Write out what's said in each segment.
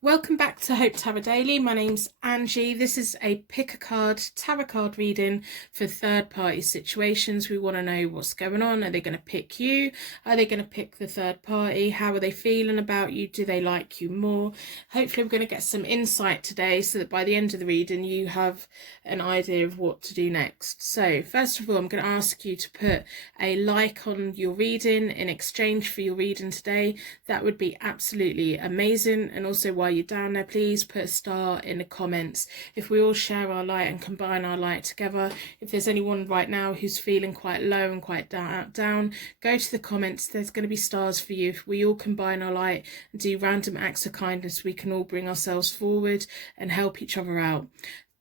Welcome back to Hope Tarot Daily. My name's Angie. This is a pick a card tarot card reading for third party situations. We want to know what's going on. Are they going to pick you? Are they going to pick the third party? How are they feeling about you? Do they like you more? Hopefully we're going to get some insight today so that by the end of the reading you have an idea of what to do next. So first of all, I'm going to ask you to put a like on your reading in exchange for your reading today. That would be absolutely amazing. And also while you're down there, please put a star in the comments. If we all share our light and combine our light together, if there's anyone right now who's feeling quite low and quite down, go to the comments. There's going to be stars for you. If we all combine our light and do random acts of kindness, we can all bring ourselves forward and help each other out.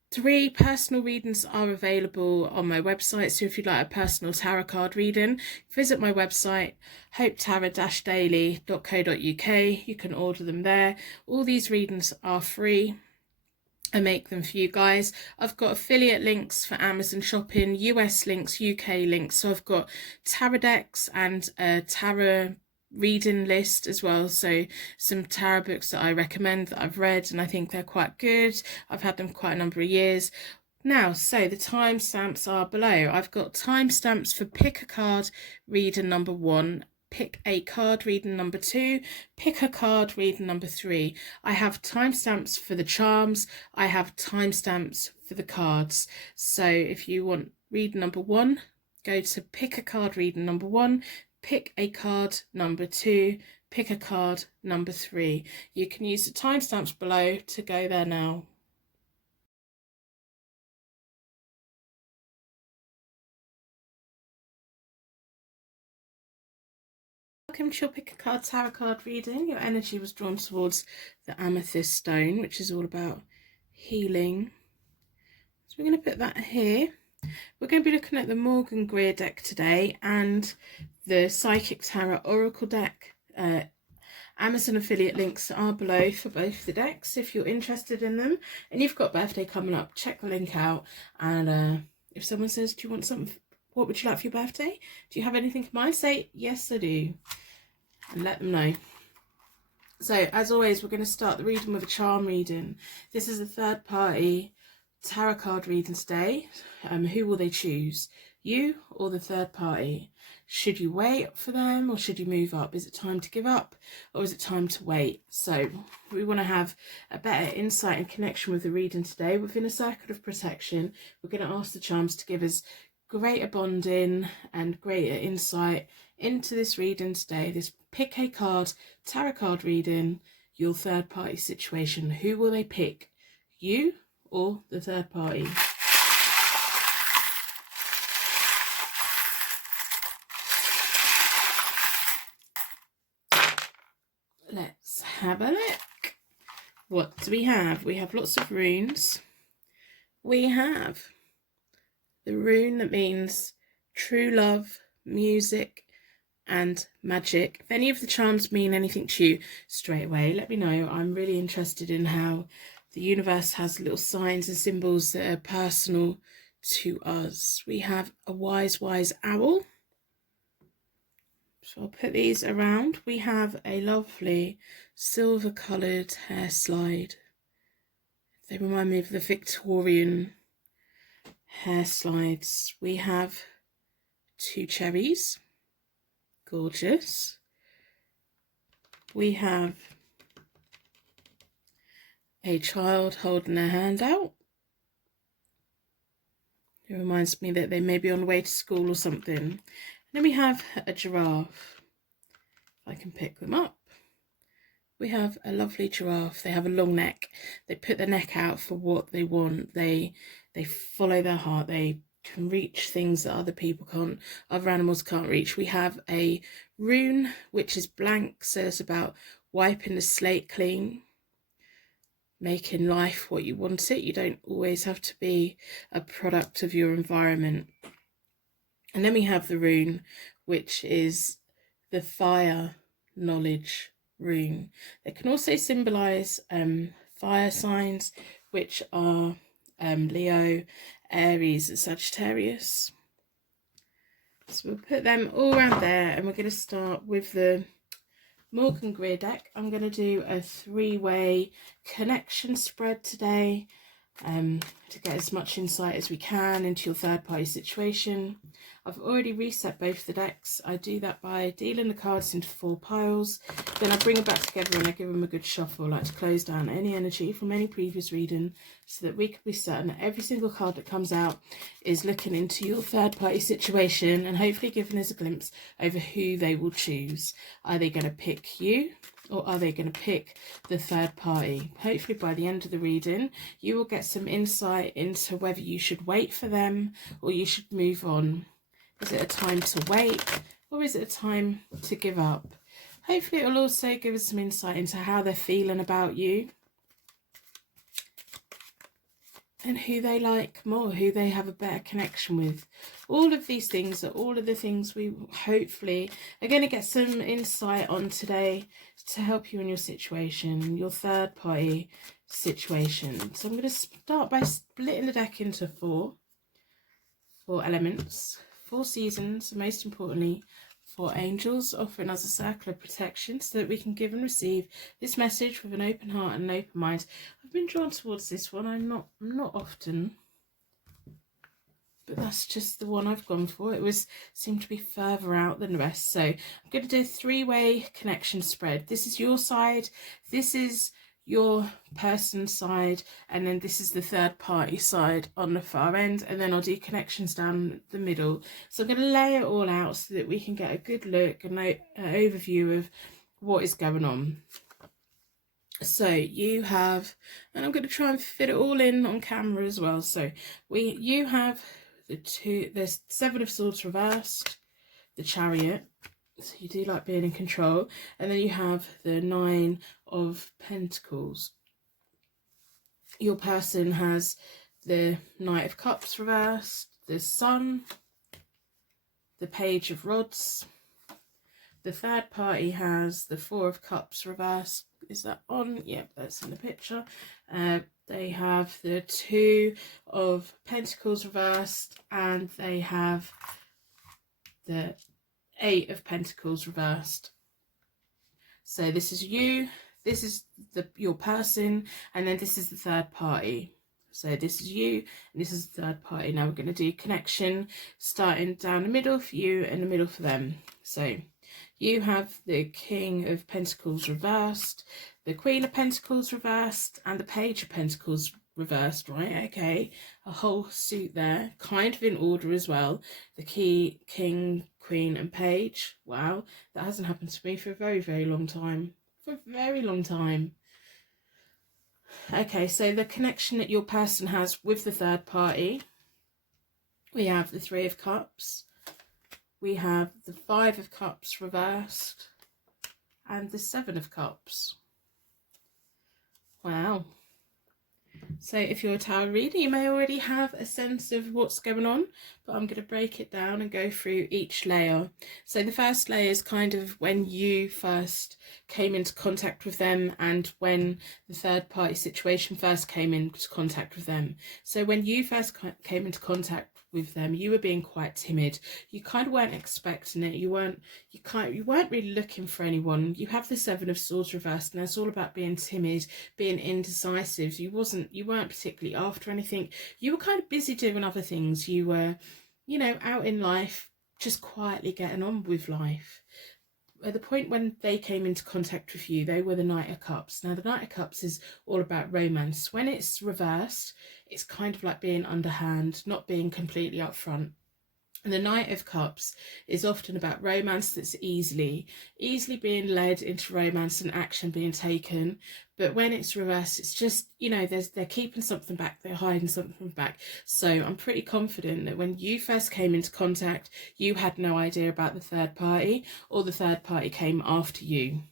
3 personal readings are available on my website, so if you'd like a personal tarot card reading, visit my website hopetarot-daily.co.uk. You can order them there. All these readings are free. I make them for you guys. I've got affiliate links for Amazon shopping, US links, UK links, so I've got tarot decks and a tarot reading list as well, so some tarot books that I recommend that I've read and I think they're quite good. I've had them quite a number of years now. So the timestamps are below. I've got timestamps for pick a card reading number 1, pick a card reading number 2, pick a card reading number 3. I have timestamps for the charms. I have timestamps for the cards. So if you want reading number 1, go to pick a card reading number 1, pick a card number 2, pick a card number 3. You can use the timestamps below to go there now. Welcome to your pick a card tarot card reading. Your energy was drawn towards the amethyst stone, which is all about healing. So we're going to put that here. We're going to be looking at the Morgan Greer deck today and the Psychic Tarot Oracle deck. Amazon affiliate links are below for both the decks if you're interested in them. And you've got birthday coming up, check the link out. And if someone says, do you want something, what would you like for your birthday? Do you have anything in mind? Say, yes, I do. And let them know. So as always, we're going to start the reading with a charm reading. This is a third party tarot card reading today. Who will they choose? You or the third party? Should you wait for them or should you move up? Is it time to give up or is it time to wait? So we want to have a better insight and connection with the reading today. Within a circle of protection, we're going to ask the charms to give us greater bonding and greater insight into this reading today. This pick a card tarot card reading, your third party situation. Who will they pick? You or the third party? Let's have a look. What do we have? We have lots of runes. We have the rune that means true love, music, and magic. If any of the charms mean anything to you, straight away, let me know. I'm really interested in how the universe has little signs and symbols that are personal to us. We have a wise owl. So I'll put these around. We have a lovely silver coloured hair slide. They remind me of the Victorian hair slides. We have 2 cherries. Gorgeous. We have a child holding their hand out. It reminds me that they may be on the way to school or something. Then we have a giraffe. If I can pick them up. We have a lovely giraffe. They have a long neck. They put their neck out for what they want. They follow their heart. They can reach things that other people can't, other animals can't reach. We have a rune which is blank, so it's about wiping the slate clean, making life what you want it. You don't always have to be a product of your environment. And then we have the rune which is the fire knowledge rune. They can also symbolize fire signs, which are Leo, Aries, and Sagittarius. So we'll put them all around there, and we're going to start with the Morgan Greer deck. I'm going to do a 3-way connection spread today, to get as much insight as we can into your third party situation. I've already reset both the decks. I do that by dealing the cards into 4 piles. Then I bring them back together and I give them a good shuffle. I like to close down any energy from any previous reading so that we can be certain that every single card that comes out is looking into your third party situation and hopefully giving us a glimpse over who they will choose. Are they going to pick you? Or are they going to pick the third party? Hopefully by the end of the reading, you will get some insight into whether you should wait for them or you should move on. Is it a time to wait or is it a time to give up? Hopefully it will also give us some insight into how they're feeling about you and who they like more, who they have a better connection with. All of these things are all of the things we hopefully are going to get some insight on today to help you in your situation, your third party situation. So I'm going to start by splitting the deck into 4 elements, 4 seasons, and most importantly 4 angels, offering us a circle of protection so that we can give and receive this message with an open heart and an open mind. I've been drawn towards this one. I'm not often, but that's just the one I've gone for. It seemed to be further out than the rest. So I'm going to do a 3-way connection spread. This is your side, this is your person's side, and then this is the third party side on the far end, and then I'll do connections down the middle. So I'm going to lay it all out so that we can get a good look and an overview of what is going on. So you have, and I'm going to try and fit it all in on camera as well. So you have there's 7 of Swords reversed, the Chariot, so you do like being in control, and then you have the 9 of Pentacles. Your person has the Knight of Cups reversed, the Sun, the Page of Rods. The third party has the 4 of Cups reversed. Is that on? Yep, that's in the picture. They have the 2 of Pentacles reversed, and they have the 8 of Pentacles reversed. So this is you, this is your person, and then this is the third party. So this is you, and this is the third party. Now we're going to do connection, starting down the middle for you and the middle for them. So you have the King of Pentacles reversed, the Queen of Pentacles reversed, and the Page of Pentacles reversed, right? Okay, a whole suit there, kind of in order as well. The King, Queen, and Page. Wow, that hasn't happened to me for a very, very long time. For a very long time. Okay, so the connection that your person has with the third party. We have the 3 of Cups. We have the 5 of Cups reversed. And the 7 of Cups. Wow. So if you're a tarot reader, you may already have a sense of what's going on, but I'm going to break it down and go through each layer. So the first layer is kind of when you first came into contact with them and when the third party situation first came into contact with them. So when you first came into contact with them, you were being quite timid. You kind of weren't expecting it. You weren't really looking for anyone. You have the 7 of Swords reversed, and that's all about being timid, being indecisive. You weren't particularly after anything. You were kind of busy doing other things. You were, out in life, just quietly getting on with life. At the point when they came into contact with you, they were the Knight of Cups. Now, the Knight of Cups is all about romance. When it's reversed, it's kind of like being underhand, not being completely upfront. And the Knight of Cups is often about romance that's easily being led into romance and action being taken. But when it's reversed, it's just, they're keeping something back, they're hiding something back. So I'm pretty confident that when you first came into contact, you had no idea about the third party, or the third party came after you.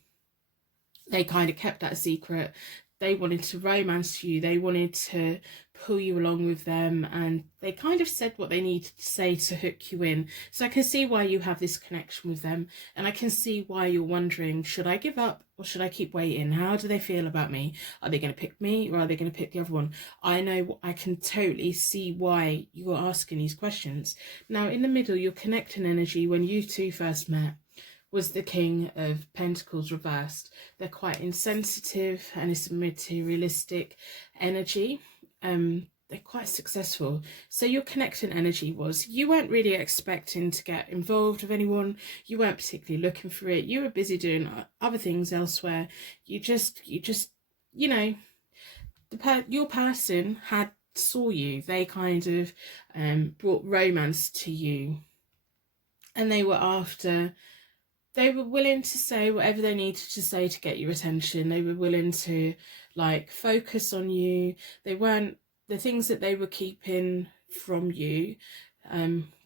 They kind of kept that a secret. They wanted to romance you, they wanted to pull you along with them, and they kind of said what they needed to say to hook you in. So I can see why you have this connection with them, and I can see why you're wondering, should I give up or should I keep waiting? How do they feel about me? Are they going to pick me or are they going to pick the other one? I can totally see why you're asking these questions. Now in the middle, you're connecting energy when you two first met. was the King of Pentacles reversed. They're quite insensitive and it's a materialistic energy. They're quite successful. So your connecting energy was, you weren't really expecting to get involved with anyone. You weren't particularly looking for it. You were busy doing other things elsewhere. You just, you know, your person saw you. They kind of brought romance to you, and they were willing to say whatever they needed to say to get your attention. They were willing to like focus on you. The things that they were keeping from you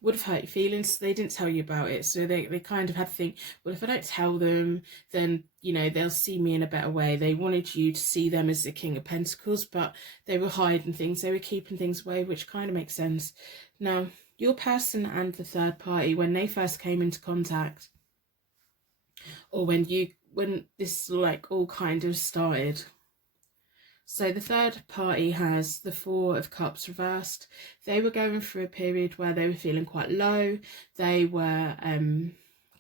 would have hurt your feelings. They didn't tell you about it, so they kind of had to think, well, if I don't tell them, then they'll see me in a better way. They wanted you to see them as the King of Pentacles, but they were hiding things, they were keeping things away, which kind of makes sense. Now, your person and the third party, when they first came into contact, or when this like all kind of started. So the third party has the Four of Cups reversed. They were going through a period where they were feeling quite low. They were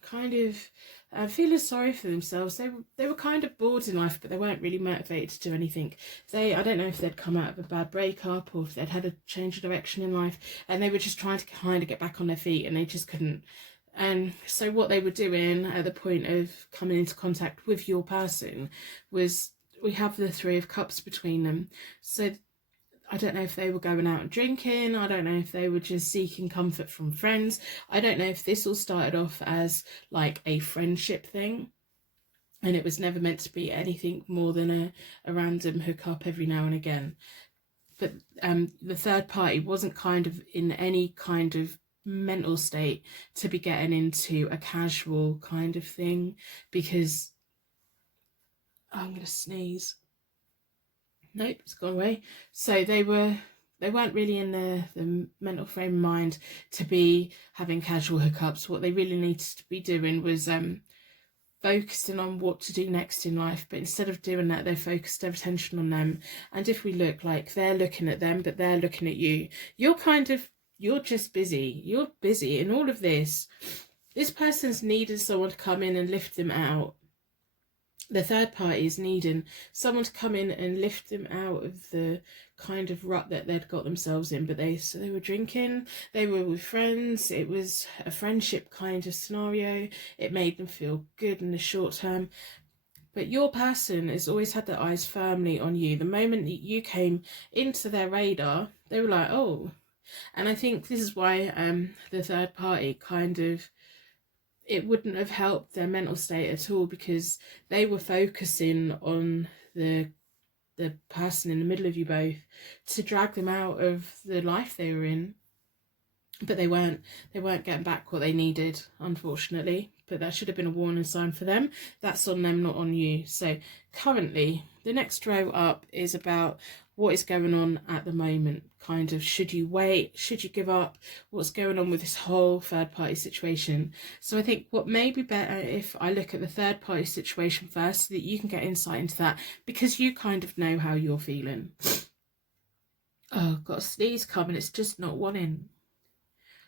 kind of feeling sorry for themselves. They were kind of bored in life, but they weren't really motivated to do anything. I don't know if they'd come out of a bad breakup or if they'd had a change of direction in life, and they were just trying to kind of get back on their feet, and they just couldn't. And so what they were doing at the point of coming into contact with your person was, we have the Three of Cups between them. So I don't know if they were going out and drinking. I don't know if they were just seeking comfort from friends. I don't know if this all started off as like a friendship thing, and it was never meant to be anything more than a random hookup every now and again. But the third party wasn't kind of in any kind of mental state to be getting into a casual kind of thing, because I'm gonna sneeze. Nope, it's gone away. So they weren't really in the mental frame of mind to be having casual hookups. What they really needed to be doing was focusing on what to do next in life. But instead of doing that, they focused their attention on them. And if we look, like, they're looking at them, but they're looking at you. You're just busy. You're busy in all of this. This person's needed someone to come in and lift them out. The third party is needing someone to come in and lift them out of the kind of rut that they'd got themselves in. But they were drinking, they were with friends, it was a friendship kind of scenario. It made them feel good in the short term. But your person has always had their eyes firmly on you. The moment that you came into their radar, they were like, oh. And I think this is why the third party kind of, it wouldn't have helped their mental state at all, because they were focusing on the person in the middle of you both to drag them out of the life they were in. But they weren't getting back what they needed, unfortunately. But that should have been a warning sign for them. That's on them, not on you. So currently, the next row up is about what is going on at the moment. Kind of, should you wait? Should you give up? What's going on with this whole third party situation? So I think what may be better if I look at the third party situation first, so that you can get insight into that, because you kind of know how you're feeling. Oh, got a sneeze coming. It's just not wanting.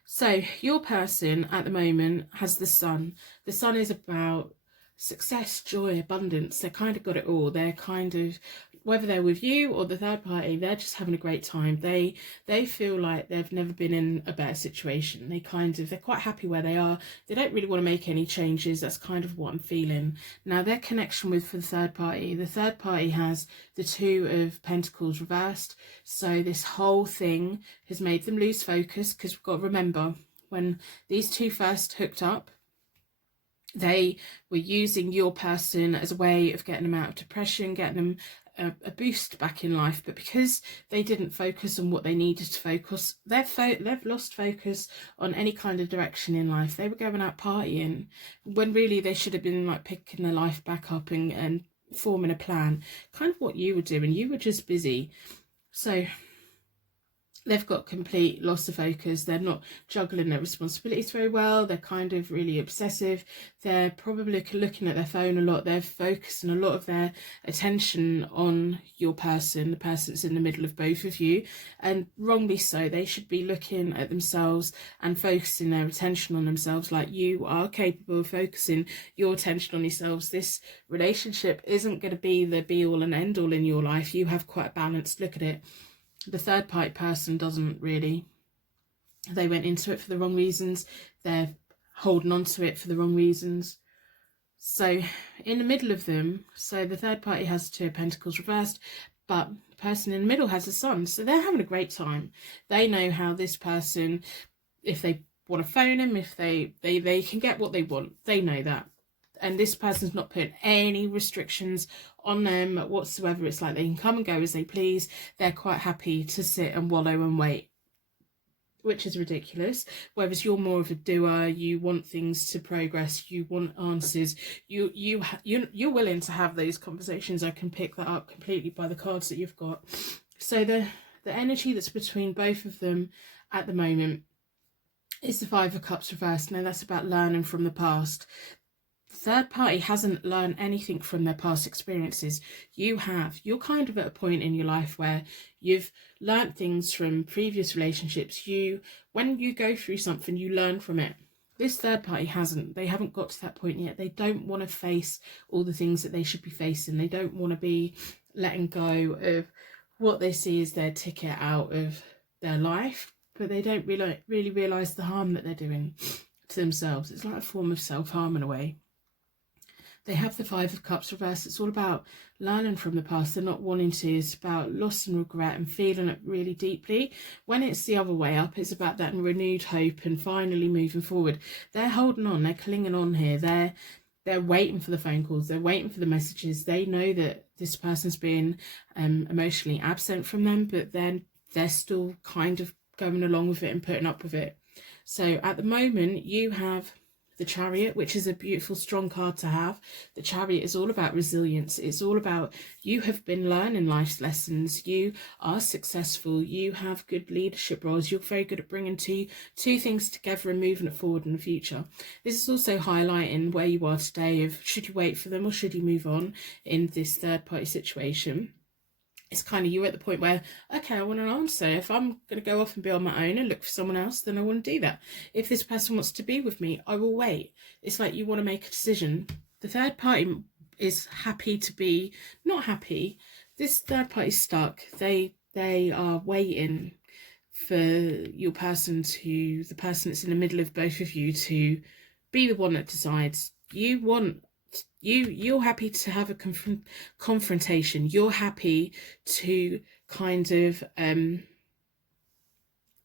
So your person at the moment has the Sun. The Sun is about success, joy, abundance. They kind of got it all. They're kind of, whether they're with you or the third party, they're just having a great time. They feel like they've never been in a better situation. They're quite happy where they are. They don't really want to make any changes. That's kind of what I'm feeling. Now, their connection for the third party has the Two of Pentacles reversed. So this whole thing has made them lose focus, because we've got to remember, when these two first hooked up, they were using your person as a way of getting them out of depression, getting them a boost back in life. But because they didn't focus on what they needed to focus, they've lost focus on any kind of direction in life. They were going out partying when really they should have been like picking their life back up and forming a plan. Kind of what you were doing. You were just busy. So they've got complete loss of focus. They're not juggling their responsibilities very well. They're kind of really obsessive. They're probably looking at their phone a lot. They're focusing a lot of their attention on your person, the person that's in the middle of both of you, and wrongly so. They should be looking at themselves and focusing their attention on themselves, like you are capable of focusing your attention on yourselves. This relationship isn't going to be the be all and end all in your life. You have quite a balanced look at it. The third party person doesn't really. They went into it for the wrong reasons. They're holding on to it for the wrong reasons. So in the middle of them, so the third party has Two of Pentacles reversed, but the person in the middle has a Sun. So they're having a great time. They know how this person, if they want to phone him, if they can get what they want. They know that. And this person's not putting any restrictions on them whatsoever. It's like they can come and go as they please. They're quite happy to sit and wallow and wait, which is ridiculous. Whereas you're more of a doer. You want things to progress. You want answers. You're willing to have those conversations. I can pick that up completely by the cards that you've got. So the energy that's between both of them at the moment is the Five of Cups reversed. Now that's about learning from the past. Third party hasn't learned anything from their past experiences. You have. You're kind of at a point in your life where you've learned things from previous relationships. When you go through something, you learn from it. This third party hasn't. They haven't got to that point yet. They don't want to face all the things that they should be facing. They don't want to be letting go of what they see as their ticket out of their life, but they don't really realise the harm that they're doing to themselves. It's like a form of self-harm in a way. They have the Five of Cups reversed. It's all about learning from the past. They're not wanting to. It's about loss and regret and feeling it really deeply. When it's the other way up, it's about that renewed hope and finally moving forward. They're holding on. They're clinging on here. They're waiting for the phone calls. They're waiting for the messages. They know that this person's been emotionally absent from them, but then they're still kind of going along with it and putting up with it. So at the moment, you have the Chariot, which is a beautiful, strong card to have. The Chariot is all about resilience. It's all about you have been learning life's lessons. You are successful. You have good leadership roles. You're very good at bringing two things together and moving it forward in the future. This is also highlighting where you are today of should you wait for them or should you move on in this third party situation. It's kind of you at the point where, okay, I want an answer. If I'm going to go off and be on my own and look for someone else, then I want to do that. If this person wants to be with me, I will wait. It's like you want to make a decision. The third party is happy to be not happy. This third party is stuck. They are waiting for your person to, the person that's in the middle of both of you, to be the one that decides. You're happy to have a confrontation. You're happy to kind of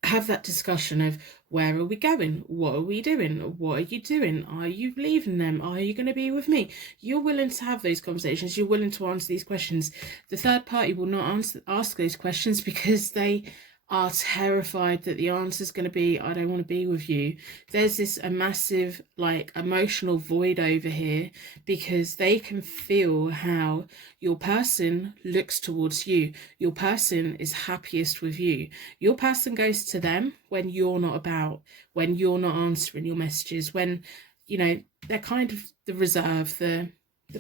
have that discussion of where are we going? What are we doing? What are you doing? Are you leaving them? Are you going to be with me? You're willing to have those conversations. You're willing to answer these questions. The third party will not ask those questions because they are terrified that the answer is going to be, I don't want to be with you. There's a massive like emotional void over here because they can feel how your person looks towards you. Your person is happiest with you. Your person goes to them when you're not about, when you're not answering your messages, when, you know, they're kind of the reserve, the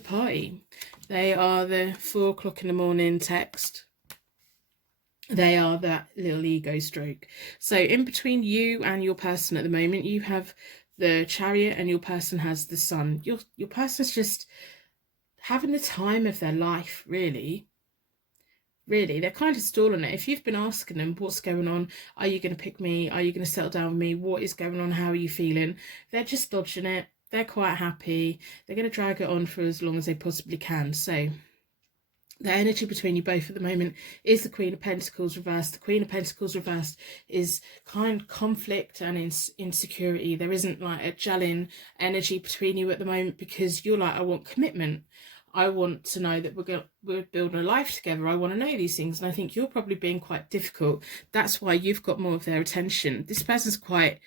party. They are the 4 o'clock in the morning text. They are that little ego stroke. So in between you and your person at the moment, you have the Chariot and your person has the Sun. Your person's just having the time of their life, really. Really, they're kind of stalling it. If you've been asking them what's going on, are you going to pick me? Are you going to settle down with me? What is going on? How are you feeling? They're just dodging it. They're quite happy. They're going to drag it on for as long as they possibly can. So the energy between you both at the moment is the Queen of Pentacles reversed. The Queen of Pentacles reversed is kind of conflict and insecurity. There isn't like a gelling energy between you at the moment because you're like, I want commitment. I want to know that we're building a life together. I want to know these things. And I think you're probably being quite difficult. That's why you've got more of their attention. This person's quite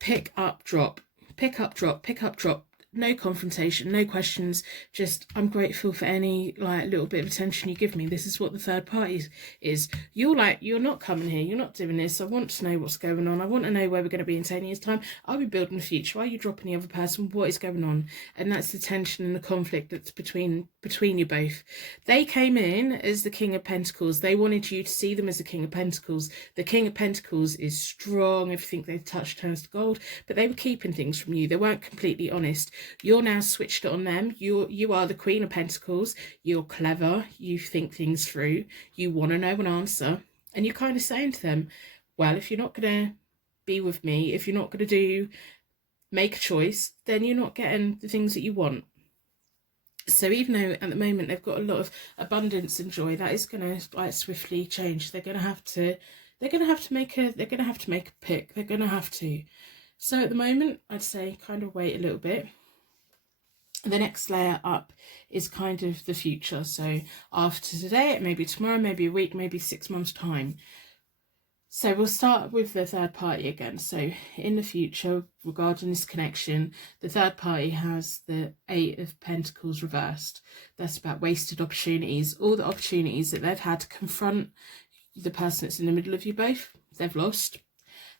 pick up, drop, pick up, drop, pick up, drop. no confrontation, no questions, just I'm grateful for any like little bit of attention you give me. This is what the third party is. You're like, you're not coming here, you're not doing this. I want to know what's going on. I want to know where we're going to be in 10 years time. Are we building the future? Are you dropping the other person? What is going on? And that's the tension and the conflict that's between you both. They came in as the King of Pentacles. They wanted you to see them as the King of Pentacles. The King of Pentacles is strong. Everything they touch turns to gold, but they were keeping things from you. They weren't completely honest. You're now switched on them. You are the Queen of Pentacles. You're clever. You think things through. You want to know an answer. And you're kind of saying to them, well, if you're not going to be with me, if you're not going to make a choice, then you're not getting the things that you want. So even though at the moment they've got a lot of abundance and joy, that is going to like swiftly change. They're going to have to make a pick. They're going to have to. So at the moment, I'd say kind of wait a little bit. The next layer up is kind of the future. So after today, it may be tomorrow, maybe a week, maybe 6 months time. So we'll start with the third party again. So in the future, regarding this connection, the third party has the 8 of Pentacles reversed. That's about wasted opportunities. All the opportunities that they've had to confront the person that's in the middle of you both, they've lost.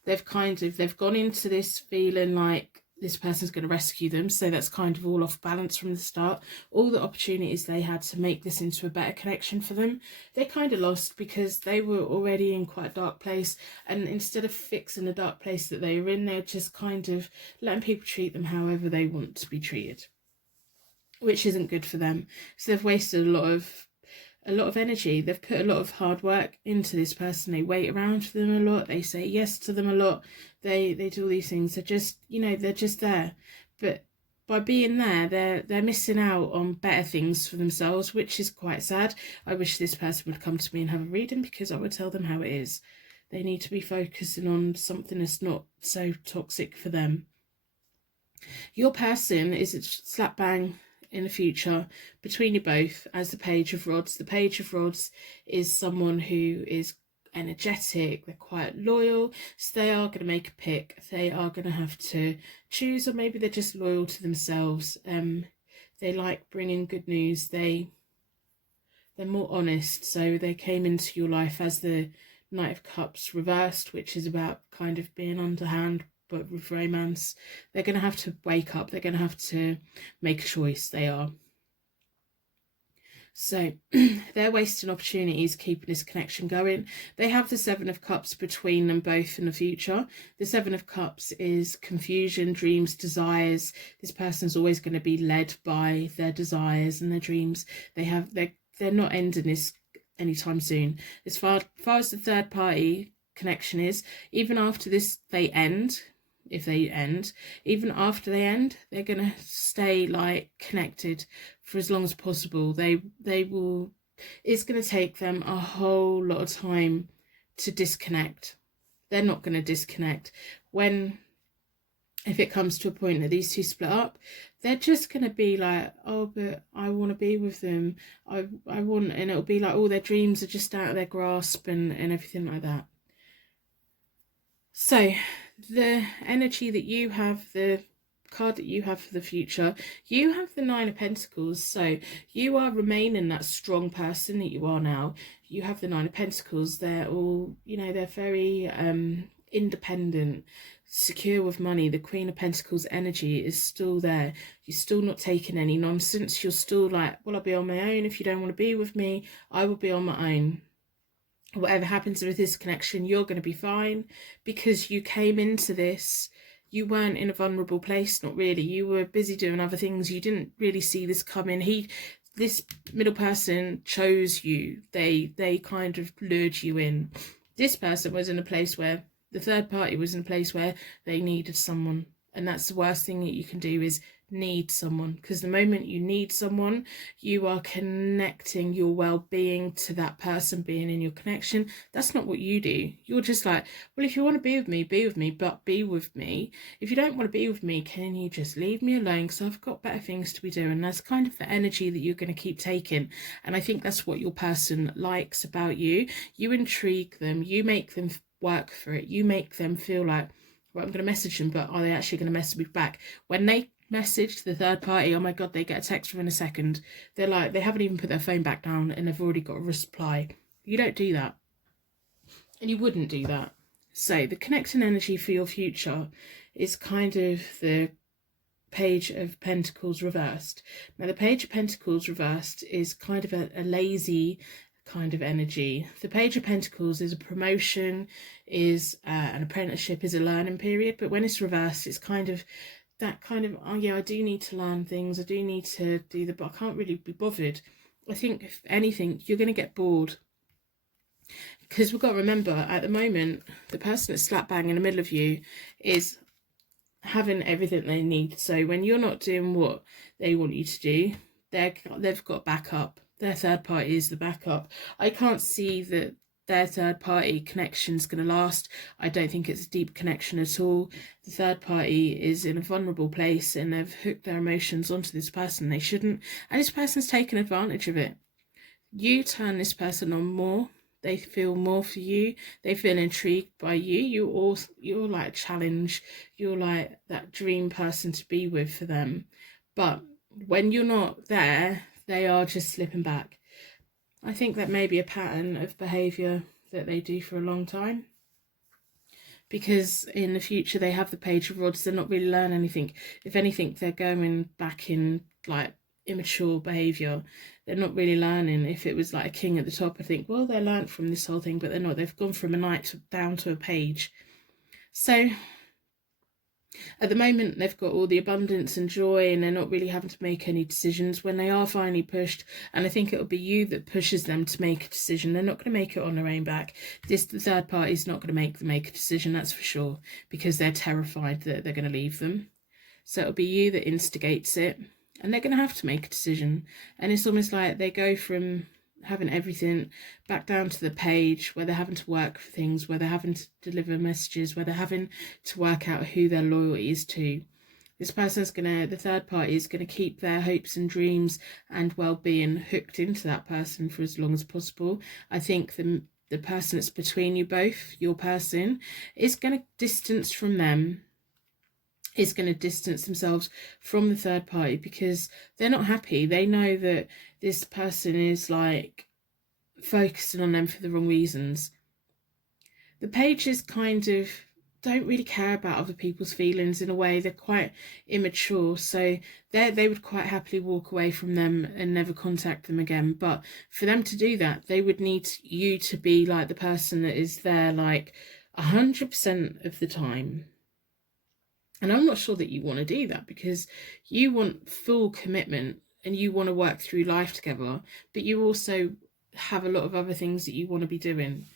They've gone into this feeling like this person's going to rescue them, so that's kind of all off balance from the start. All the opportunities they had to make this into a better connection for them, they kind of lost because they were already in quite a dark place, and instead of fixing the dark place that they were in, they're just kind of letting people treat them however they want to be treated, which isn't good for them. So they've wasted a lot of energy. They've put a lot of hard work into this person. They wait around for them a lot. They say yes to them a lot. They do all these things. They're just, they're just there. But by being there, they're missing out on better things for themselves, which is quite sad. I wish this person would come to me and have a reading, because I would tell them how it is. They need to be focusing on something that's not so toxic for them. Your person is slap bang in the future between you both as the Page of Rods. The Page of Rods is someone who is energetic, they're quite loyal, so they are going to make a pick. They are going to have to choose, or maybe they're just loyal to themselves. They like bringing good news. They're more honest, so they came into your life as the Knight of Cups reversed, which is about kind of being underhand, but with romance. They're going to have to wake up. They're going to have to make a choice. They are. So they're wasting opportunities, keeping this connection going. They have the 7 of Cups between them both in the future. The 7 of Cups is confusion, dreams, desires. This person's always going to be led by their desires and their dreams. They're not ending this anytime soon. As far as the third party connection is, even after this they end, if they end, even after they end, they're gonna stay like connected for as long as possible. They will, it's gonna take them a whole lot of time to disconnect. They're not gonna disconnect. If it comes to a point that these two split up, they're just going to be like, oh, but I want to be with them. I want, and it'll be like all their dreams are just out of their grasp and everything like that. So the energy that you have, the card that you have for the future, you have the 9 of Pentacles. So you are remaining that strong person that you are now. You have the 9 of Pentacles. They're all, they're very independent, secure with money. The Queen of Pentacles energy is still there. You're still not taking any nonsense. You're still like, well, I'll be on my own. If you don't want to be with me, I will be on my own. Whatever happens with this connection, you're going to be fine, because you came into this, you weren't in a vulnerable place, not really. You were busy doing other things. You didn't really see this coming. This middle person chose you. They kind of lured you in. This person was in a place where, the third party was in a place where they needed someone. And that's the worst thing that you can do, is need someone. Because the moment you need someone, you are connecting your well-being to that person being in your connection. That's not what you do. You're just like, well, if you want to be with me, but be with me. If you don't want to be with me, can you just leave me alone? Because I've got better things to be doing. That's kind of the energy that you're going to keep taking. And I think that's what your person likes about you. You intrigue them. You make them work for it. You make them feel like, well, I'm going to message them, but are they actually going to message me back? When message to the third party, oh my god, they get a text within a second. They're like, they haven't even put their phone back down and they've already got a reply. You don't do that. And you wouldn't do that. So the connecting energy for your future is kind of the Page of Pentacles reversed. Now the Page of Pentacles reversed is kind of a lazy kind of energy. The Page of Pentacles is a promotion, is an apprenticeship, is a learning period, but when it's reversed, it's kind of that kind of, oh yeah, I do need to learn things, I do need to do but I can't really be bothered. I think if anything, you're going to get bored. Because we've got to remember, at the moment, the person that's slap bang in the middle of you is having everything they need. So when you're not doing what they want you to do, they've got backup. Their third party is the backup. I can't see that their third party connection is going to last. I don't think it's a deep connection at all. The third party is in a vulnerable place and they've hooked their emotions onto this person they shouldn't, and this person's taken advantage of it. You turn this person on more, they feel more for you, they feel intrigued by you, you're like a challenge, you're like that dream person to be with for them. But when you're not there, they are just slipping back. I think that may be a pattern of behaviour that they do for a long time, because in the future they have the Page of Rods, they're not really learning anything. If anything, they're going back in like immature behaviour. They're not really learning. If it was like a king at the top, I think, well, they learned from this whole thing, but they're not. They've gone from a knight down to a page. So at the moment, they've got all the abundance and joy and they're not really having to make any decisions. When they are finally pushed, and I think it'll be you that pushes them to make a decision, they're not going to make it on their own back. The third party is not going to make them make a decision, that's for sure, because they're terrified that they're going to leave them. So it'll be you that instigates it, and they're going to have to make a decision. And it's almost like they go from having everything back down to the page where they're having to work for things, where they're having to deliver messages, where they're having to work out who their loyalty is to. This person's the third party is going to keep their hopes and dreams and well-being hooked into that person for as long as possible. I think the person that's between you both, your person, is going to distance from them, is going to distance themselves from the third party because they're not happy. They know that this person is like focusing on them for the wrong reasons. The pages kind of don't really care about other people's feelings in a way. They're quite immature, so they would quite happily walk away from them and never contact them again. But for them to do that, they would need you to be like the person that is there like 100% of the time. And I'm not sure that you want to do that, because you want full commitment and you want to work through life together, but you also have a lot of other things that you want to be doing.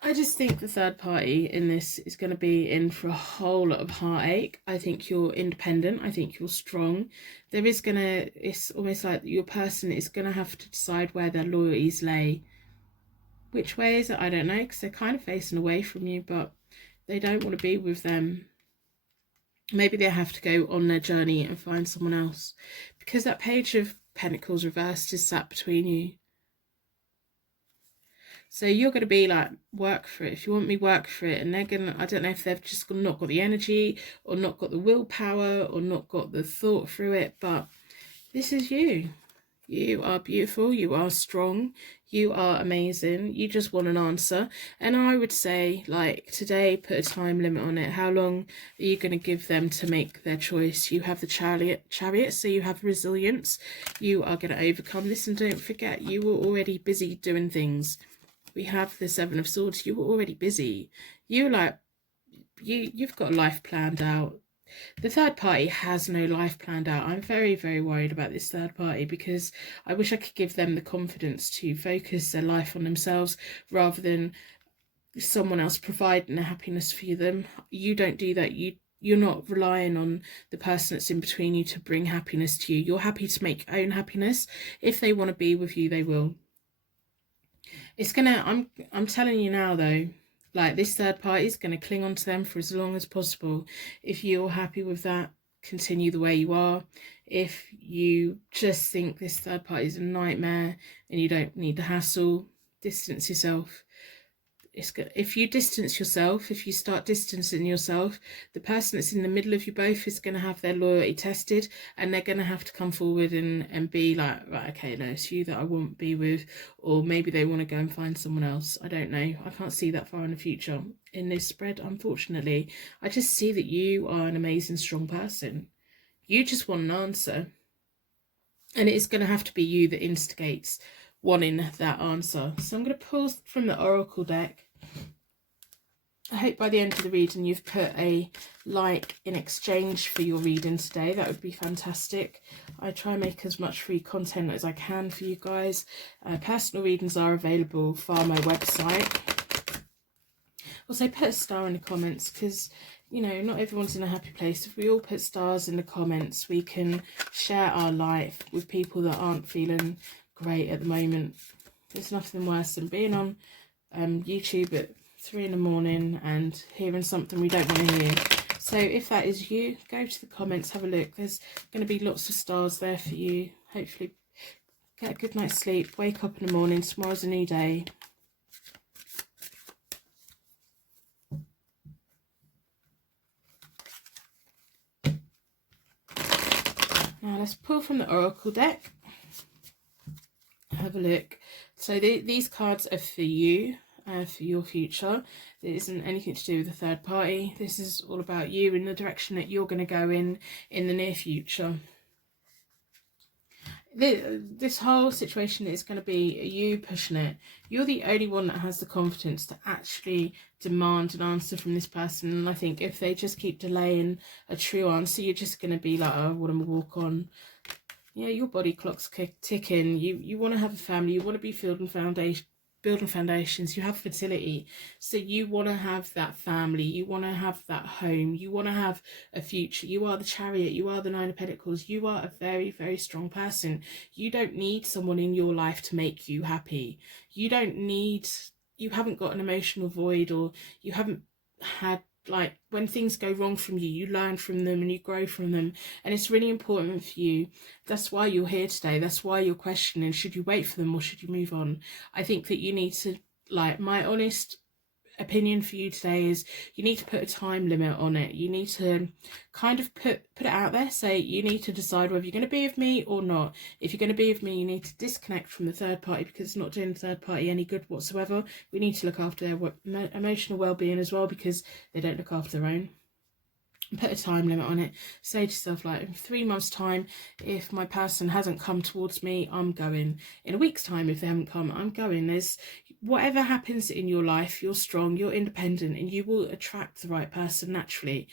I just think the third party in this is going to be in for a whole lot of heartache. I think you're independent. I think you're strong. It's almost like your person is going to have to decide where their loyalties lay. Which way is it? I don't know, because they're kind of facing away from you, but they don't want to be with them. Maybe they have to go on their journey and find someone else, because that Page of Pentacles reversed is sat between you. So you're going to be like, work for it. If you want me, work for it. And they're going to, I don't know if they've just not got the energy or not got the willpower or not got the thought through it, but this is you. You are beautiful, you are strong, you are amazing, you just want an answer. And I would say, like, today, put a time limit on it. How long are you going to give them to make their choice? You have the chariot, so you have resilience. You are going to overcome this, and don't forget, you were already busy doing things. We have the Seven of Swords. You were already busy. You've got life planned out. The third party has no life planned out. I'm very, very worried about this third party, because I wish I could give them the confidence to focus their life on themselves rather than someone else providing the happiness for them. You don't do that. You're not relying on the person that's in between you to bring happiness to you. You're happy to make your own happiness. If they want to be with you, they will. I'm telling you now though, like, this third party is going to cling on to them for as long as possible. If you're happy with that, continue the way you are. If you just think this third party is a nightmare and you don't need the hassle, distance yourself. if you distance yourself, if you start distancing yourself, the person that's in the middle of you both is going to have their loyalty tested, and they're going to have to come forward and be like, right, okay, no, it's you that I won't be with, or maybe they want to go and find someone else. I don't know. I can't see that far in the future in this spread, unfortunately. I just see that you are an amazing, strong person. You just want an answer, and it's going to have to be you that instigates wanting that answer. So I'm going to pull from the Oracle deck. I hope by the end of the reading you've put a like in exchange for your reading today. That would be fantastic. I try and make as much free content as I can for you guys. Personal readings are available via my website. Also, put a star in the comments, because, you know, not everyone's in a happy place. If we all put stars in the comments, we can share our life with people that aren't feeling great at the moment. There's nothing worse than being on YouTube at 3 in the morning and hearing something we don't want to hear. So if that is you, go to the comments, have a look. There's going to be lots of stars there for you. Hopefully get a good night's sleep, wake up in the morning, tomorrow's a new day. Now let's pull from the Oracle deck. Have a look. So these cards are for you, for your future. There isn't anything to do with a third party. This is all about you and the direction that you're going to go in the near future. This whole situation is going to be you pushing it. You're the only one that has the confidence to actually demand an answer from this person. And I think if they just keep delaying a true answer, you're just going to be like, oh, I want to walk on. Yeah, your body clock's ticking. You want to have a family. You want to be building foundations. You have fertility, so you want to have that family. You want to have that home. You want to have a future. You are the Chariot. You are the Nine of Pentacles. You are a very, very strong person. You don't need someone in your life to make you happy. You haven't got an emotional void, or you haven't had, like, when things go wrong from you, you learn from them and you grow from them, and it's really important for you. That's why you're here today. That's why you're questioning, should you wait for them or should you move on? I think that you need to, like, my honest opinion for you today is you need to put a time limit on it. You need to kind of put it out there. Say you need to decide whether you're going to be with me or not. If you're going to be with me, you need to disconnect from the third party, because it's not doing the third party any good whatsoever. We need to look after their emotional well-being as well, because they don't look after their own. Put a time limit on it. Say to yourself, like, in 3 months time, if my person hasn't come towards me, I'm going. In a week's time, if they haven't come, I'm going. There's whatever happens in your life, you're strong, you're independent, and you will attract the right person naturally.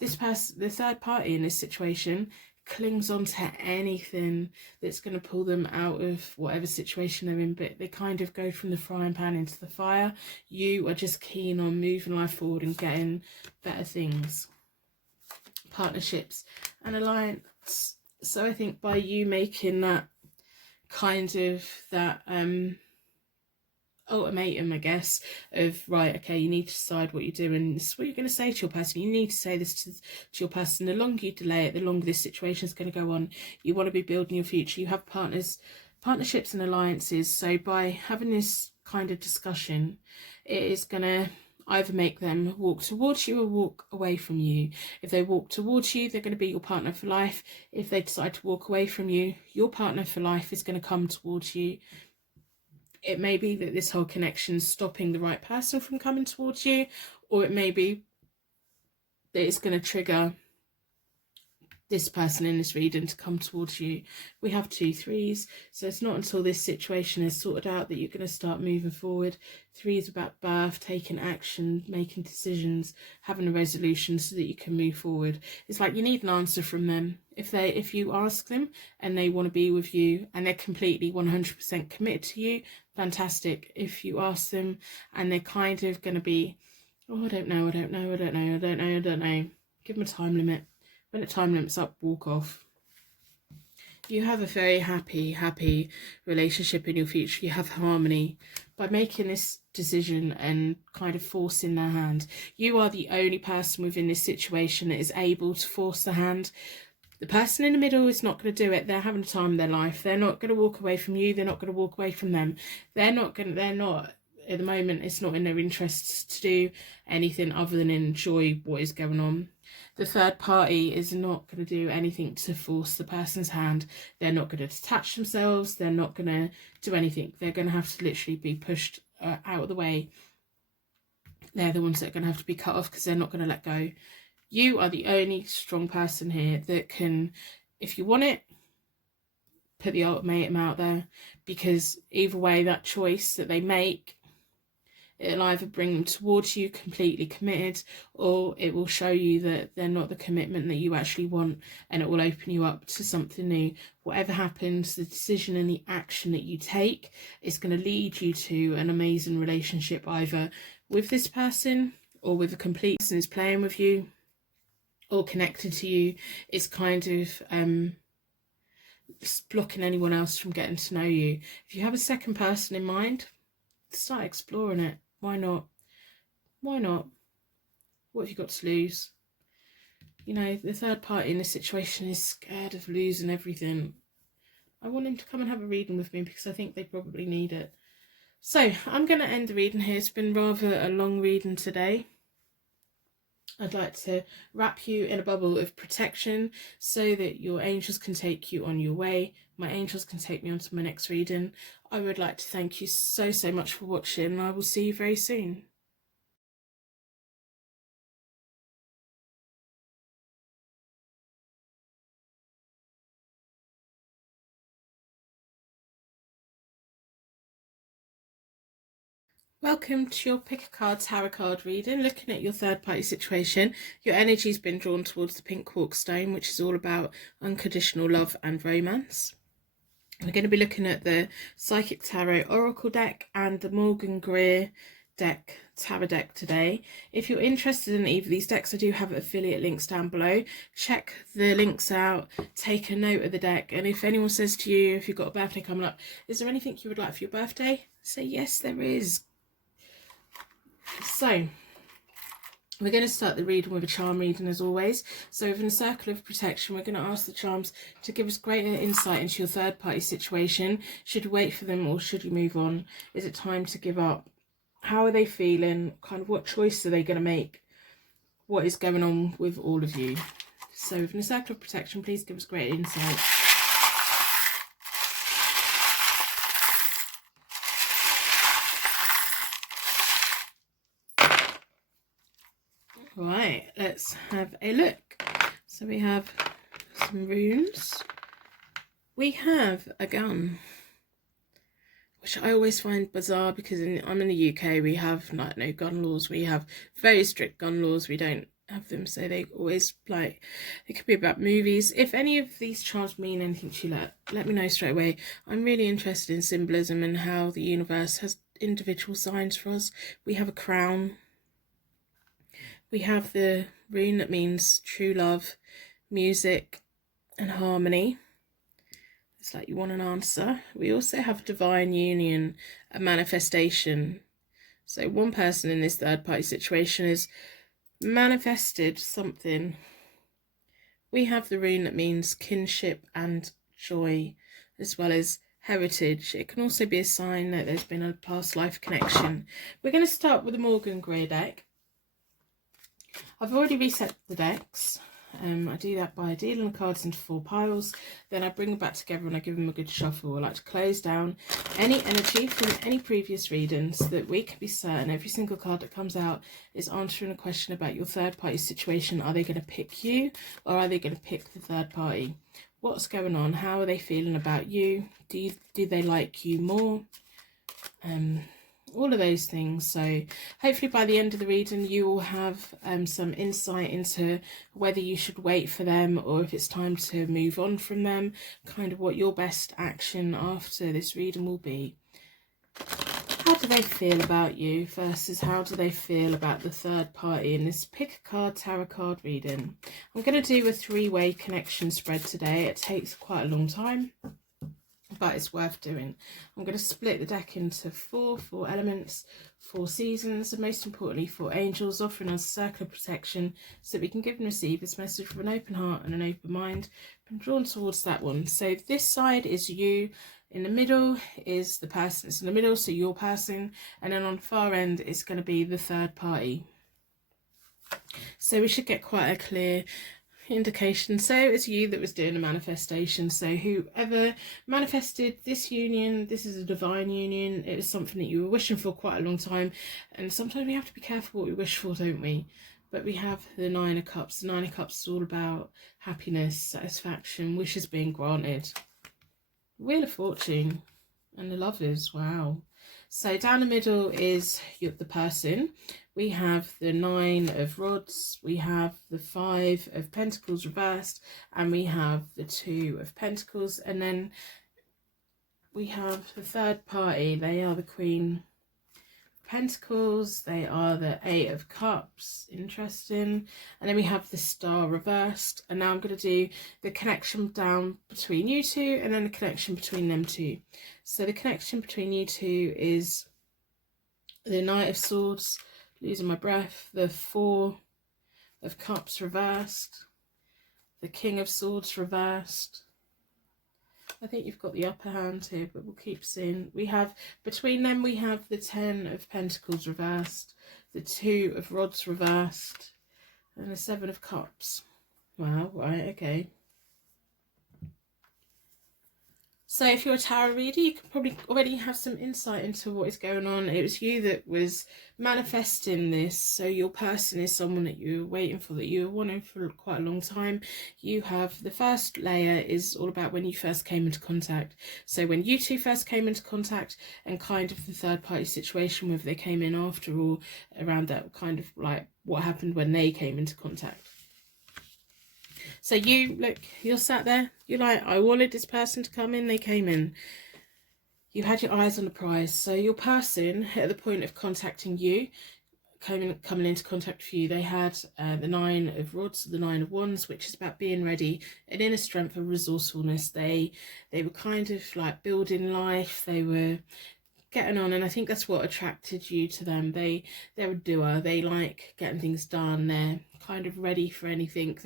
This person, the third party in this situation, clings on to anything that's going to pull them out of whatever situation they're in, but they kind of go from the frying pan into the fire. You are just keen on moving life forward and getting better things. Partnerships and alliance. So I think by you making that kind of that ultimatum, I guess, of, right, okay, you need to decide what you're doing. This is what you're going to say to your person. You need to say this to your person. The longer you delay it, the longer this situation is going to go on. You want to be building your future. You have partnerships and alliances. So by having this kind of discussion, it is going to either make them walk towards you or walk away from you. If they walk towards you, they're going to be your partner for life. If they decide to walk away from you, your partner for life is going to come towards you. It may be that this whole connection is stopping the right person from coming towards you, or it may be that it's going to trigger this person in this reading to come towards you. We have 2 3s, so it's not until this situation is sorted out that you're going to start moving forward. 3 is about birth, taking action, making decisions, having a resolution so that you can move forward. It's like you need an answer from them. If you ask them and they want to be with you and they're completely 100% committed to you, fantastic. If you ask them and they're kind of going to be, oh, I don't know, give them a time limit. When the time limit's up, walk off. You have a very happy relationship in your future. You have harmony. By making this decision and kind of forcing their hand, you are the only person within this situation that is able to force the hand. The person in the middle is not going to do it. They're having the time of their life. They're not going to walk away from you. They're not going to walk away from them. They're not at the moment it's not in their interests to do anything other than enjoy what is going on. The third party is not going to do anything to force the person's hand. They're not going to detach themselves. They're not going to do anything. They're going to have to literally be pushed out of the way. They're the ones that are going to have to be cut off because they're not going to let go. You are the only strong person here that can, if you want it, put the ultimatum out there, because either way, that choice that they make, it'll either bring them towards you completely committed, or it will show you that they're not the commitment that you actually want, and it will open you up to something new. Whatever happens, the decision and the action that you take is going to lead you to an amazing relationship, either with this person or with a complete person who's playing with you or connected to you. It's kind of blocking anyone else from getting to know you. If you have a second person in mind, start exploring it. Why not? Why not? What have you got to lose? You know, the third party in this situation is scared of losing everything. I want him to come and have a reading with me because I think they probably need it. So I'm going to end the reading here. It's been rather a long reading today. I'd like to wrap you in a bubble of protection so that your angels can take you on your way. My angels can take me on to my next reading. I would like to thank you so much for watching, and I will see you very soon. Welcome to your Pick a Card Tarot card reading, looking at your third party situation. Your energy's been drawn towards the pink quartz stone, which is all about unconditional love and romance. We're going to be looking at the Psychic Tarot Oracle deck and the Morgan Greer deck, tarot deck today. If you're interested in either of these decks, I do have affiliate links down below. Check the links out, take a note of the deck, and if anyone says to you, if you've got a birthday coming up, is there anything you would like for your birthday? Say yes, there is. So we're going to start the reading with a charm reading as always. So within a circle of protection, we're going to ask the charms to give us greater insight into your third party situation. Should you wait for them or should you move on? Is it time to give up? How are they feeling? Kind of what choice are they going to make? What is going on with all of you? So within a circle of protection, please give us greater insight. Right, let's have a look. So we have some runes. We have a gun, which I always find bizarre because I'm in the UK. We have no gun laws. We have very strict gun laws. We don't have them, so they always like it could be about movies. If any of these charms mean anything to you, let me know straight away. I'm really interested in symbolism and how the universe has individual signs for us. We have a crown. We have the rune that means true love, music, and harmony. It's like you want an answer. We also have divine union, a manifestation. So one person in this third party situation has manifested something. We have the rune that means kinship and joy, as well as heritage. It can also be a sign that there's been a past life connection. We're going to start with the Morgan Greer deck. I've already reset the decks. I do that by dealing the cards into 4 piles. Then I bring them back together and I give them a good shuffle. I like to close down any energy from any previous readings so that we can be certain every single card that comes out is answering a question about your third party situation. Are they going to pick you or are they going to pick the third party? What's going on? How are they feeling about you? Do they like you more? All of those things. So hopefully by the end of the reading you will have some insight into whether you should wait for them or if it's time to move on from them, kind of what your best action after this reading will be. How do they feel about you versus how do they feel about the third party in this Pick a Card Tarot card reading? I'm going to do a 3-way connection spread today. It takes quite a long time, but it's worth doing. I'm going to split the deck into 4 elements, 4 seasons, and most importantly 4 angels, offering us a circle of protection so that we can give and receive this message with an open heart and an open mind. I'm drawn towards that one. So this side is you, In the middle is the person that's in the middle, so your person, and then on the far end it's going to be the third party. So we should get quite a clear indication. So it's you that was doing a manifestation. So whoever manifested this union, this is a divine union. It was something that you were wishing for quite a long time. And sometimes we have to be careful what we wish for, don't we? But we have the Nine of Cups. The Nine of Cups is all about happiness, satisfaction, wishes being granted. Wheel of Fortune and the Lovers. Wow. So down the middle is the person. We have the Nine of Rods, we have the Five of Pentacles reversed, and we have the Two of Pentacles. And then we have the third party. They are the Queen of Pentacles, they are the Eight of Cups. Interesting. And then we have the Star reversed. And now I'm going to do the connection down between you two, and then the connection between them two. So the connection between you two is the Knight of Swords, losing my breath, the Four of Cups reversed, the King of Swords reversed. I think you've got the upper hand here, but we'll keep seeing. We have, between them, we have the Ten of Pentacles reversed, the Two of Rods reversed, and the Seven of Cups. Wow, right, okay. So if you're a tarot reader, you can probably already have some insight into what is going on. It was you that was manifesting this. So your person is someone that you were waiting for, that you were wanting for quite a long time. You have the first layer is all about when you first came into contact. So when you two first came into contact, and kind of the third party situation, whether they came in after or around that, kind of like what happened when they came into contact. So you, look, you're sat there, you're like, I wanted this person to come in, they came in. You had your eyes on the prize. So your person, at the point of contacting you, coming into contact with you, they had the Nine of Rods, the Nine of Wands, which is about being ready, an inner strength and resourcefulness. They were kind of like building life, they were getting on, and I think that's what attracted you to them. They're a doer, they like getting things done, they're kind of ready for anything.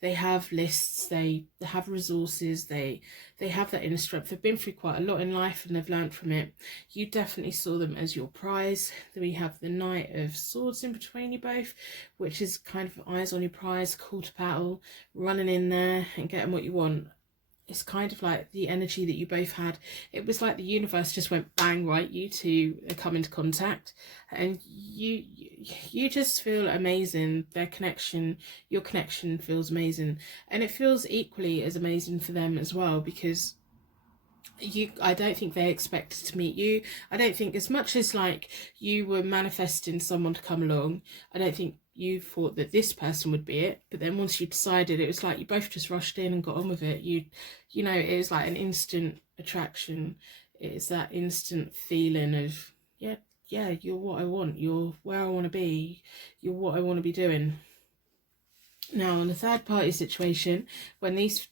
They have lists, they have resources, they have that inner strength. They've been through quite a lot in life and they've learned from it. You definitely saw them as your prize. Then we have the Knight of Swords in between you both, which is kind of eyes on your prize, call to battle, running in there and getting what you want. It's kind of like the energy that you both had. It was like the universe just went bang, right, you two come into contact, and you just feel amazing. Their connection, your connection feels amazing, and it feels equally as amazing for them as well, because I don't think they expected to meet you. I don't think, as much as like you were manifesting someone to come along, I don't think you thought that this person would be it. But then once you decided, it was like you both just rushed in and got on with it. You know, it was like an instant attraction. It's that instant feeling of, yeah, you're what I want, you're where I want to be, you're what I want to be doing. Now, in the third party situation, when these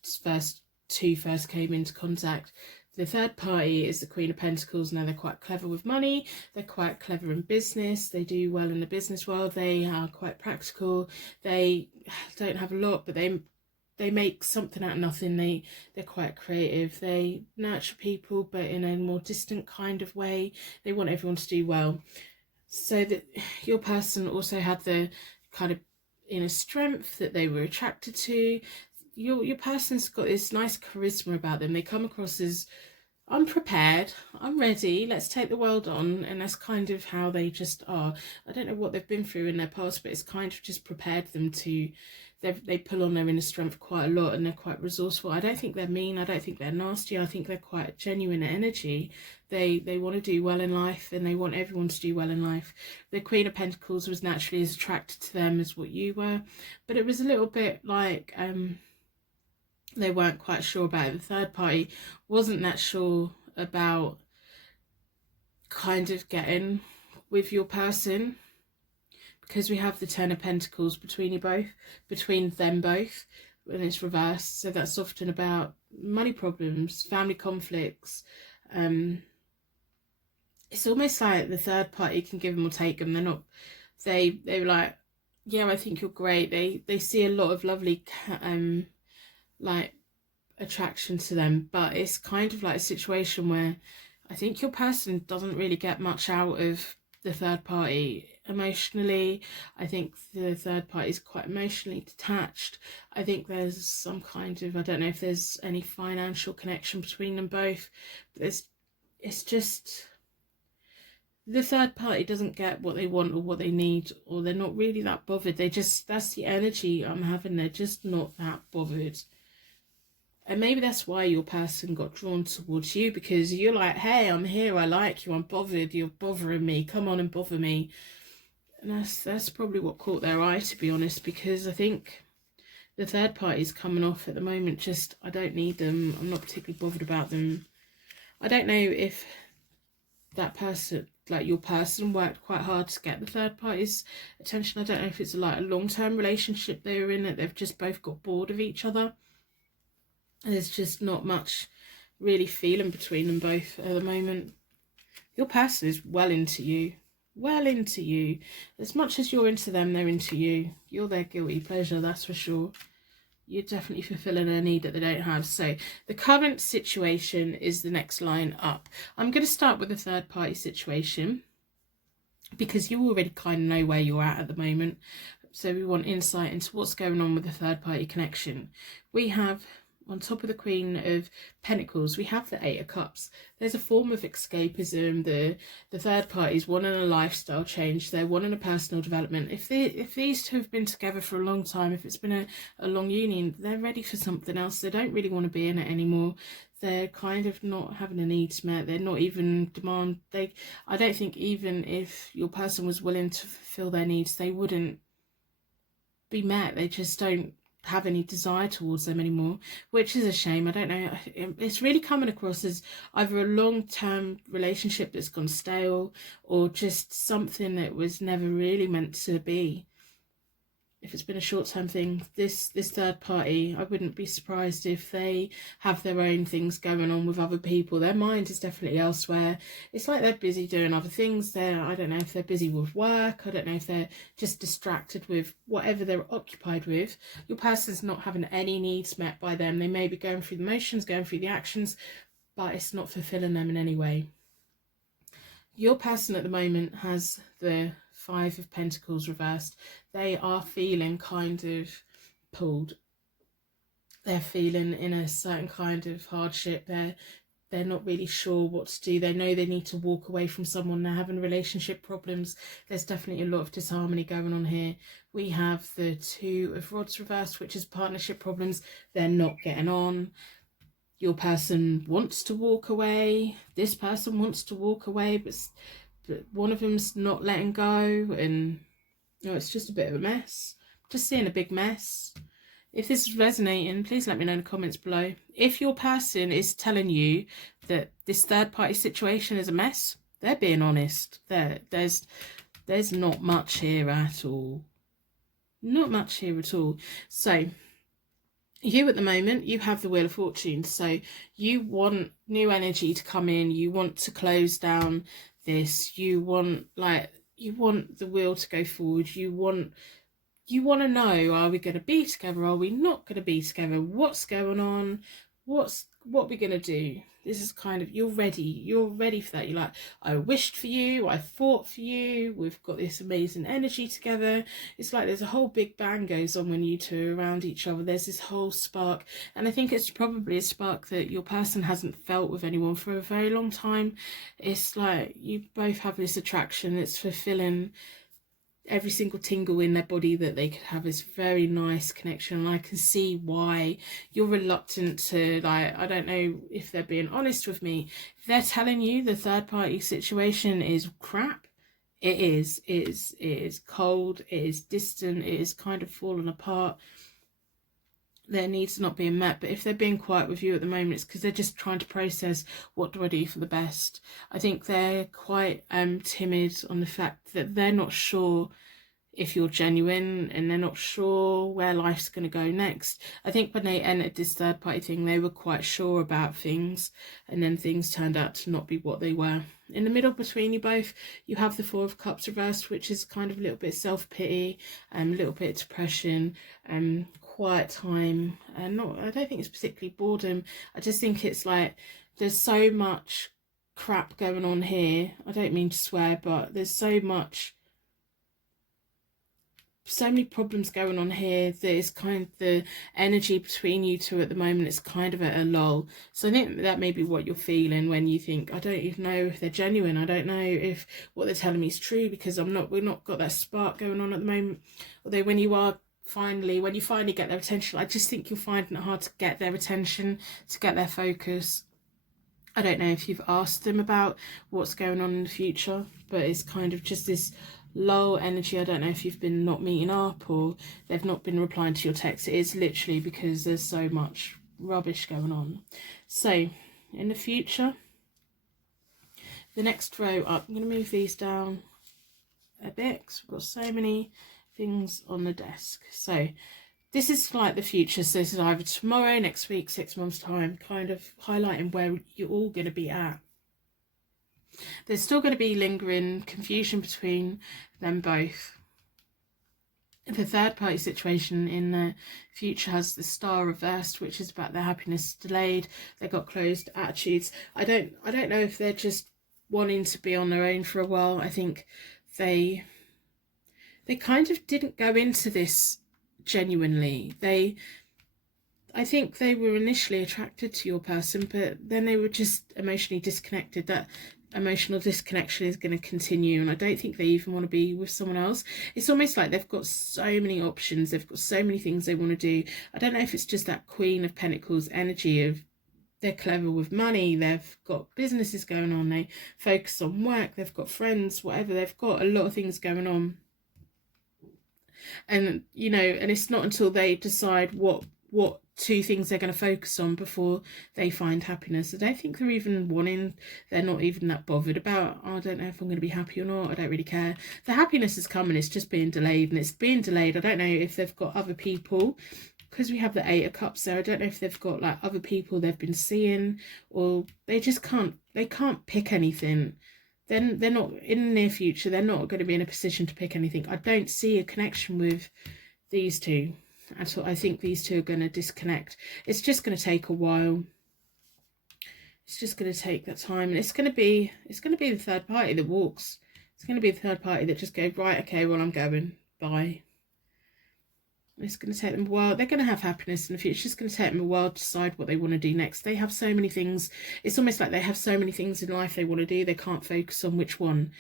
two first came into contact, the third party is the Queen of Pentacles. Now, they're quite clever with money, they're quite clever in business, they do well in the business world, they are quite practical, they don't have a lot, but they make something out of nothing. They're quite creative, they nurture people, but in a more distant kind of way. They want everyone to do well. So that your person also had the kind of inner strength that they were attracted to. Your person's got this nice charisma about them. They come across as, I'm prepared, I'm ready, let's take the world on. And that's kind of how they just are. I don't know what they've been through in their past, but it's kind of just prepared them to, they pull on their inner strength quite a lot, and they're quite resourceful. I don't think they're mean, I don't think they're nasty, I think they're quite genuine energy. They want to do well in life, and they want everyone to do well in life. The Queen of Pentacles was naturally as attracted to them as what you were, but it was a little bit like they weren't quite sure about it. The third party wasn't that sure about kind of getting with your person, because we have the Ten of Pentacles between them both, and it's reversed. So that's often about money problems, family conflicts. It's almost like the third party can give them or take them. They were like, yeah, I think you're great. They see a lot of lovely like attraction to them, but it's kind of like a situation where I think your person doesn't really get much out of the third party emotionally. I think the third party is quite emotionally detached. I think there's some kind of, I don't know if there's any financial connection between them both, but it's just the third party doesn't get what they want or what they need, or they're not really that bothered. That's the energy I'm having. They're just not that bothered. And maybe that's why your person got drawn towards you, because you're like, hey, I'm here, I like you, I'm bothered, you're bothering me, come on and bother me. And that's probably what caught their eye, to be honest, because I think the third party's coming off at the moment, just, I don't need them, I'm not particularly bothered about them. I don't know if that person, like your person, worked quite hard to get the third party's attention. I don't know if it's like a long-term relationship they were in, that they've just both got bored of each other. There's just not much really feeling between them both at the moment. Your person is well into you. Well into you. As much as you're into them, they're into you. You're their guilty pleasure, that's for sure. You're definitely fulfilling a need that they don't have. So the current situation is the next line up. I'm going to start with the third party situation, because you already kind of know where you're at the moment. So we want insight into what's going on with the third party connection. We have, on top of the Queen of Pentacles, we have the Eight of Cups. There's a form of escapism. The third party is wanting a lifestyle change. They're wanting a personal development. If these two have been together for a long time, if it's been a long union, they're ready for something else. They don't really want to be in it anymore. They're kind of not having a needs met. They're not even I don't think even if your person was willing to fulfill their needs, they wouldn't be met. They just don't have any desire towards them anymore, which is a shame. I don't know, it's really coming across as either a long-term relationship that's gone stale, or just something that was never really meant to be. If it's been a short-term thing, this third party, I wouldn't be surprised if they have their own things going on with other people. Their mind is definitely elsewhere. It's like they're busy doing other things. I don't know if they're busy with work. I don't know if they're just distracted with whatever they're occupied with. Your person's not having any needs met by them. They may be going through the motions, going through the actions, but it's not fulfilling them in any way. Your person at the moment has the Five of Pentacles reversed. They are feeling kind of pulled. They're feeling in a certain kind of hardship. They're not really sure what to do. They know they need to walk away from someone. They're having relationship problems. There's definitely a lot of disharmony going on here. We have the Two of Rods reversed, which is partnership problems. They're not getting on. Your person wants to walk away. This person wants to walk away, but one of them's not letting go, and it's just a bit of a mess. Just seeing a big mess. If this is resonating, please let me know in the comments below. If your person is telling you that this third party situation is a mess, they're being honest. There's not much here at all. Not much here at all. So you at the moment, you have the Wheel of Fortune. So you want new energy to come in. You want to close down this. You want the wheel to go forward. You want to know, are we going to be together? Are we not going to be together? What's going on? What are we going to do? This is kind of, you're ready for that. You're like, I wished for you, I fought for you, we've got this amazing energy together. It's like there's a whole big bang goes on when you two are around each other. There's this whole spark, and I think it's probably a spark that your person hasn't felt with anyone for a very long time. It's like you both have this attraction. It's fulfilling every single tingle in their body that they could have this very nice connection. And I can see why you're reluctant to, like, I don't know if they're being honest with me. If they're telling you the third party situation is crap, it is cold, it is distant, it is kind of falling apart. Their needs are not being met. But if they're being quiet with you at the moment, it's because they're just trying to process, what do I do for the best? I think they're quite timid on the fact that they're not sure if you're genuine, and they're not sure where life's going to go next. I think when they entered this third party thing, they were quite sure about things, and then things turned out to not be what they were. In the middle between you both, you have the Four of Cups reversed, which is kind of a little bit self-pity, a little bit of depression, quiet time, and I don't think it's particularly boredom. I just think it's like there's so much crap going on here. I don't mean to swear, but there's so many problems going on here that is kind of the energy between you two at the moment is kind of at a lull. So I think that may be what you're feeling when you think, I don't even know if they're genuine. I don't know if what they're telling me is true, because we're not got that spark going on at the moment. Although when you finally get their attention, I just think you're finding it hard to get their attention, to get their focus. I don't know if you've asked them about what's going on in the future, but it's kind of just this low energy. I don't know if you've been not meeting up or they've not been replying to your text. It is literally because there's so much rubbish going on. So in the future, the next row up, I'm going to move these down a bit because we've got so many things on the desk. So this is like the future. So this is either tomorrow, next week, 6 months time, kind of highlighting where you're all going to be at. There's still going to be lingering confusion between them both. The third party situation in the future has the star reversed, which is about their happiness delayed. They got closed attitudes. I don't know if they're just wanting to be on their own for a while. I think they kind of didn't go into this genuinely. I think they were initially attracted to your person, but then they were just emotionally disconnected. That emotional disconnection is going to continue, and I don't think they even want to be with someone else. It's almost like they've got so many options, they've got so many things they want to do. I don't know if it's just that Queen of Pentacles energy of they're clever with money, they've got businesses going on, they focus on work, they've got friends, whatever, they've got a lot of things going on. And you know, and it's not until they decide what two things they're going to focus on before they find happiness. I don't think they're not even that bothered about, oh, I don't know if I'm going to be happy or not, I don't really care. The happiness is coming, it's just being delayed, and it's being delayed. I don't know if they've got other people, because we have the 8 of Cups there. I don't know if they've got like other people they've been seeing, or they just can't pick anything. Then they're not, in the near future, they're not going to be in a position to pick anything. I don't see a connection with these two at all. I think these two are going to disconnect. It's just going to take a while. It's just going to take that time, and it's going to be the third party that walks. It's going to be the third party that just goes, right, okay, well, I'm going, bye. It's going to take them a while. They're going to have happiness in the future. It's just going to take them a while to decide what they want to do next. They have so many things. It's almost like they have so many things in life they want to do. They can't focus on which one.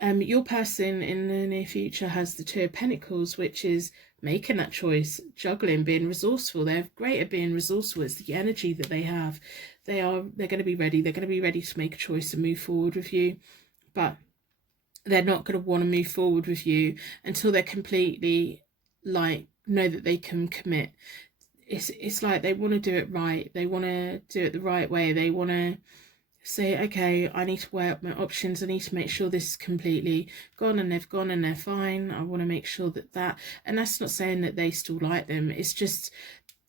Your person in the near future has the 2 of Pentacles, which is making that choice, juggling, being resourceful. They're great at being resourceful. It's the energy that they have. They're going to be ready. They're going to be ready to make a choice and move forward with you. But they're not going to want to move forward with you until they're completely know that they can commit. It's like they want to do it right. They want to do it the right way. They want to say, okay, I need to weigh up my options. I need to make sure this is completely gone, and they've gone and they're fine. I want to make sure that, and that's not saying that they still like them. It's just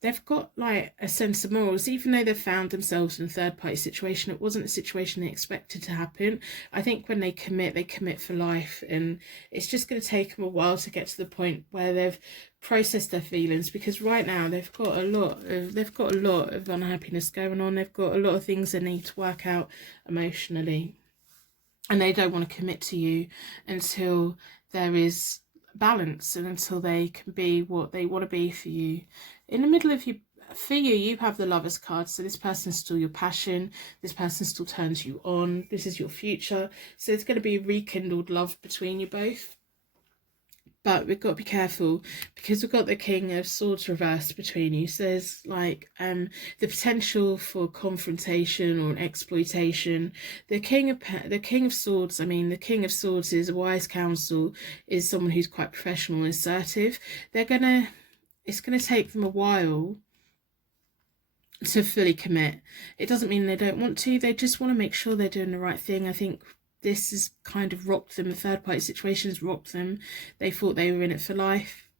they've got like a sense of morals. Even though they've found themselves in a third party situation, it wasn't a situation they expected to happen. I think when they commit for life, and it's just going to take them a while to get to the point where they've processed their feelings, because right now they've got a lot of unhappiness going on. They've got a lot of things they need to work out emotionally, and they don't want to commit to you until there is balance and until they can be what they want to be for you. In the middle of you have the Lovers card. So this person's still your passion. This person still turns you on. This is your future. So it's going to be rekindled love between you both. But we've got to be careful, because we've got the King of Swords reversed between you. So there's like the potential for confrontation or exploitation. The King of Swords, I mean, the King of Swords is a wise counsel, is someone who's quite professional and assertive. It's gonna take them a while to fully commit. It doesn't mean they don't want to. They just want to make sure they're doing the right thing. I think this has kind of rocked them. The third party situations rocked them. They thought they were in it for life.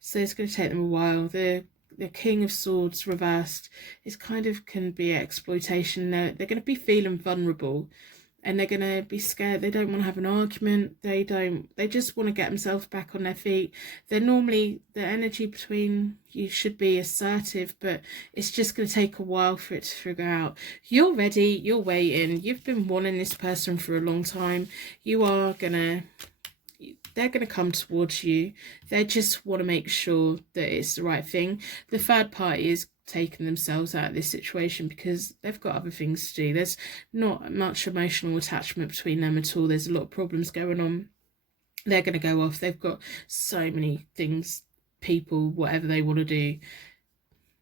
So it's going to take them a while. The King of Swords reversed is kind of can be exploitation. They're going to be feeling vulnerable. and they're going to be scared. They don't want to have an argument. They just want to get themselves back on their feet. They're normally, the energy between you should be assertive, but it's just going to take a while for it to figure out. You're ready. You're waiting. You've been wanting this person for a long time. They're going to come towards you. They just want to make sure that it's the right thing. The third party is taking themselves out of this situation because they've got other things to do. There's not much emotional attachment between them at all. There's a lot of problems going on. They're going to go off. They've got so many things, people, whatever they want to do,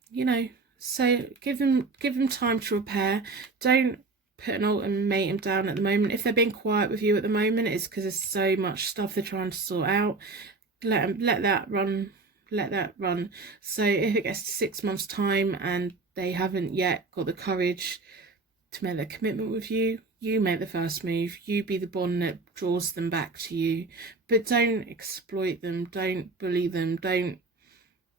you know. So give them time to repair. Don't put an ultimatum down at the moment. If they're being quiet with you at the moment, it's because there's so much stuff they're trying to sort out. Let that run. So if it gets to 6 months' time and they haven't yet got the courage to make their commitment with you, you make the first move. You be the bond that draws them back to you. But don't exploit them. Don't bully them. Don't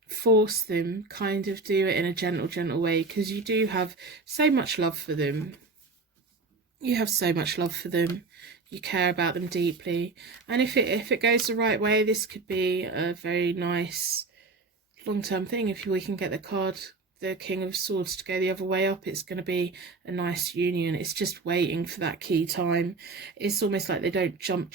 force them. Kind of do it in a gentle way, because you do have so much love for them. You have so much love for them. You care about them deeply. And if it goes the right way, this could be a very nice long-term thing. If we can get the King of Swords, to go the other way up, it's going to be a nice union. It's just waiting for that key time. It's almost like they don't jump.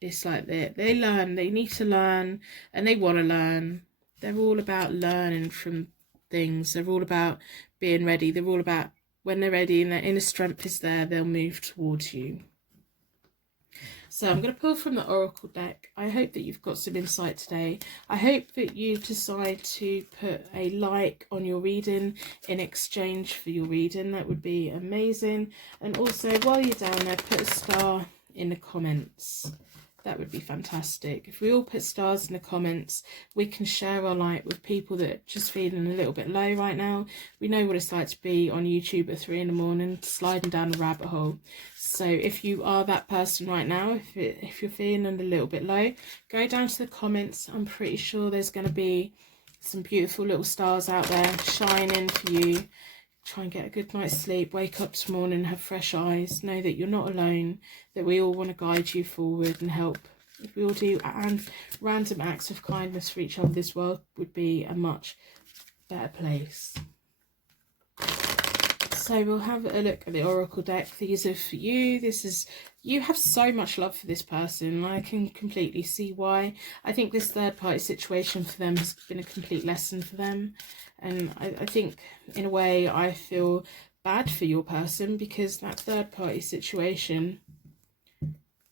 It's like they learn. They need to learn, and they want to learn. They're all about learning from things. They're all about being ready. They're all about, when they're ready and their inner strength is there, they'll move towards you. So I'm going to pull from the Oracle deck. I hope that you've got some insight today. I hope that you decide to put a like on your reading in exchange for your reading. That would be amazing. And also, while you're down there, put a star in the comments. That would be fantastic. If we all put stars in the comments, we can share our light with people that are just feeling a little bit low right now. We know what it's like to be on YouTube at 3 in the morning, sliding down a rabbit hole. So if you are that person right now, if you're feeling a little bit low, go down to the comments. I'm pretty sure there's going to be some beautiful little stars out there shining for you. Try and get a good night's sleep, wake up this morning, have fresh eyes, know that you're not alone, that we all want to guide you forward and help. If we all do random acts of kindness for each other, this world would be a much better place. So we'll have a look at the Oracle deck. These are for you. You have so much love for this person. I can completely see why. I think this third party situation for them has been a complete lesson for them. And I think, in a way, I feel bad for your person, because that third party situation,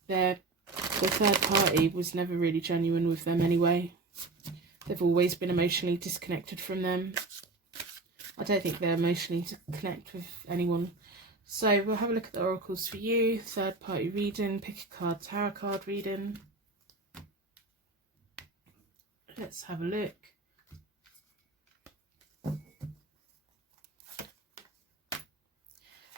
the third party was never really genuine with them anyway. They've always been emotionally disconnected from them. I don't think they're emotionally to connect with anyone. So we'll have a look at the oracles for you. Third party reading, pick a card, tarot card reading. Let's have a look.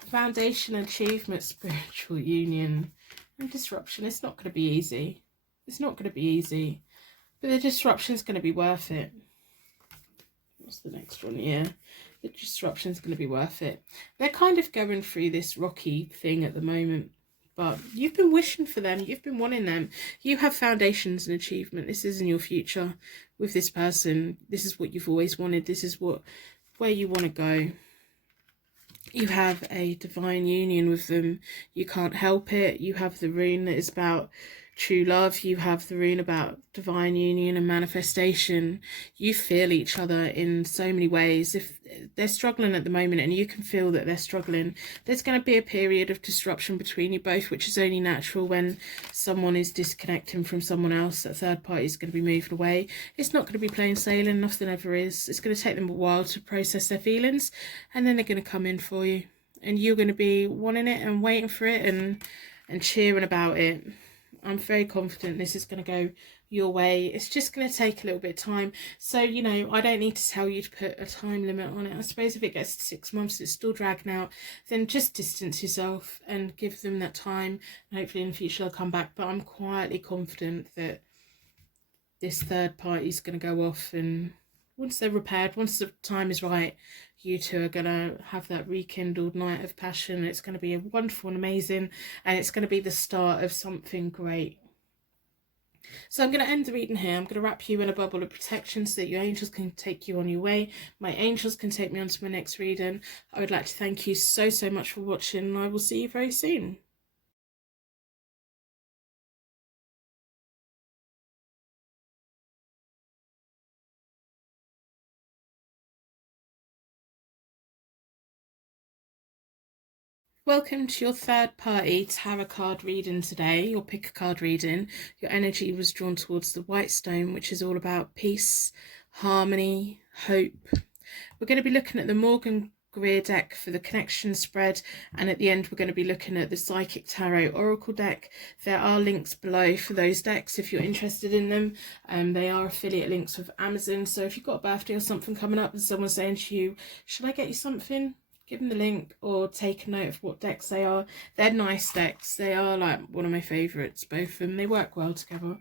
Foundation, achievement, spiritual union, and disruption. It's not going to be easy. It's not going to be easy. But the disruption is going to be worth it. What's the next one? Yeah. The disruption is going to be worth it. They're kind of going through this rocky thing at the moment. But you've been wishing for them. You've been wanting them. You have foundations and achievement. This is in your future with this person. This is what you've always wanted. This is where you want to go. You have a divine union with them. You can't help it. You have the rune that is about true love. You have the rune about divine union and manifestation. You feel each other in so many ways. If they're struggling at the moment and you can feel that they're struggling, there's going to be a period of disruption between you both, which is only natural when someone is disconnecting from someone else. That third party is going to be moving away. It's not going to be plain sailing. Nothing ever is. It's going to take them a while to process their feelings, and then they're going to come in for you, and you're going to be wanting it and waiting for it and cheering about it. I'm very confident this is going to go your way. It's just going to take a little bit of time. So, you know, I don't need to tell you to put a time limit on it. I suppose if it gets to 6 months, it's still dragging out, then just distance yourself and give them that time. And hopefully in the future they'll come back. But I'm quietly confident that this third party is going to go off, and once they're repaired, once the time is right, you two are going to have that rekindled night of passion. It's going to be wonderful and amazing, and it's going to be the start of something great. So I'm going to end the reading here. I'm going to wrap you in a bubble of protection so that your angels can take you on your way. My angels can take me on to my next reading. I would like to thank you so much for watching, and I will see you very soon. Welcome to your third party tarot card reading today, your pick a card reading. Your energy was drawn towards the White Stone, which is all about peace, harmony, hope. We're going to be looking at the Morgan Greer deck for the connection spread, and at the end we're going to be looking at the Psychic Tarot Oracle deck. There are links below for those decks if you're interested in them. They are affiliate links with Amazon, so if you've got a birthday or something coming up and someone's saying to you, should I get you something? Give them the link or take a note of what decks they are. They're nice decks. They are like one of my favourites, both of them. They work well together.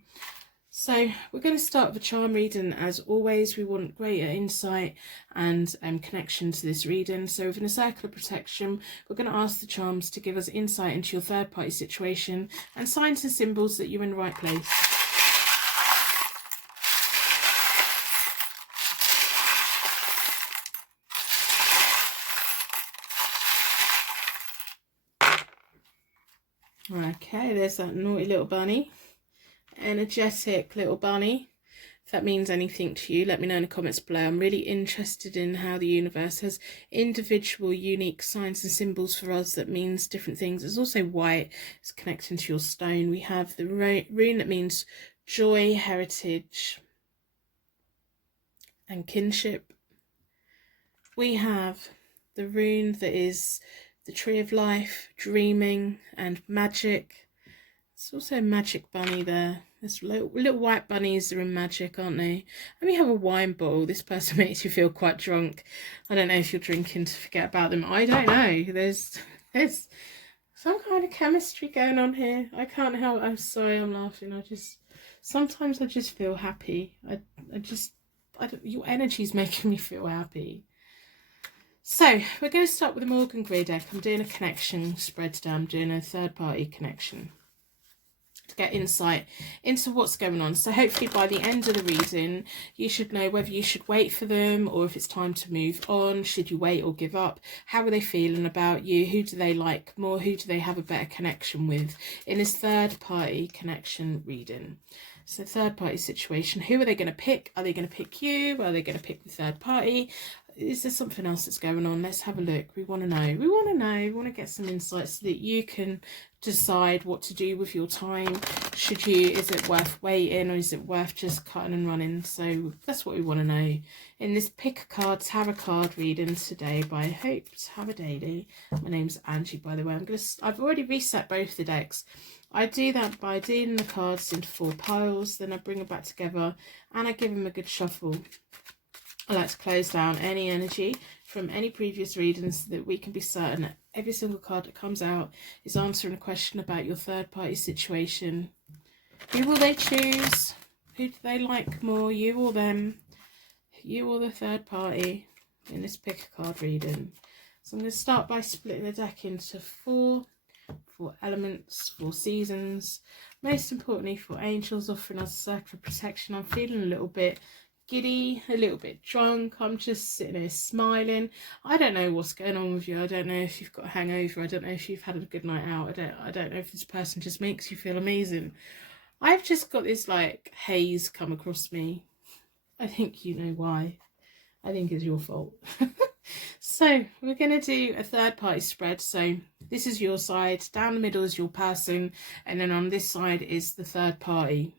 So we're going to start with a charm reading. As always, we want greater insight and connection to this reading. So within a circle of protection, we're going to ask the charms to give us insight into your third party situation and signs and symbols that you're in the right place. Okay, there's that naughty little bunny. Energetic little bunny. If that means anything to you, let me know in the comments below. I'm really interested in how the universe has individual unique signs and symbols for us that means different things. There's also white. It's connecting to your stone. We have the rune that means joy, heritage and kinship. We have the rune that is the tree of life, dreaming and magic. It's also a magic bunny there. There's little white bunnies are in magic, aren't they? And we have a wine bottle. This person makes you feel quite drunk. I don't know if you're drinking to forget about them. I don't know. There's some kind of chemistry going on here. I can't help. I'm sorry, I'm laughing. Sometimes I just feel happy. Your energy's making me feel happy. So we're going to start with the Morgan Greer deck. I'm doing a connection spread today. I'm doing a third party connection to get insight into what's going on. So hopefully by the end of the reading, you should know whether you should wait for them or if it's time to move on. Should you wait or give up? How are they feeling about you? Who do they like more? Who do they have a better connection with in this third party connection reading? So third party situation, who are they going to pick? Are they going to pick you? Are they going to pick the third party? Is there something else that's going on? Let's have a look. We want to know. We want to know. We want to get some insights so that you can decide what to do with your time. Is it worth waiting, or is it worth just cutting and running? So that's what we want to know in this pick a card tarot card reading today by Hope Tarot Daily. My name's Angie, by the way. I've already reset both the decks. I do that by dealing the cards into 4 piles, then I bring them back together and I give them a good shuffle. I like to close down any energy from any previous readings so that we can be certain that every single card that comes out is answering a question about your third party situation. Who will they choose? Who do they like more, you or them? You or the third party in this pick a card reading. So I'm going to start by splitting the deck into 4 elements, 4 seasons. Most importantly, for angels offering us a circle of protection. I'm feeling a little bit giddy, a little bit drunk. I'm just sitting here smiling. I don't know what's going on with you. I don't know if you've got a hangover. I don't know if you've had a good night out. I don't know if this person just makes you feel amazing. I've just got this like haze come across me. I think you know why. I think it's your fault. So we're going to do a third party spread. So this is your side, down the middle is your person, and then on this side is the third party.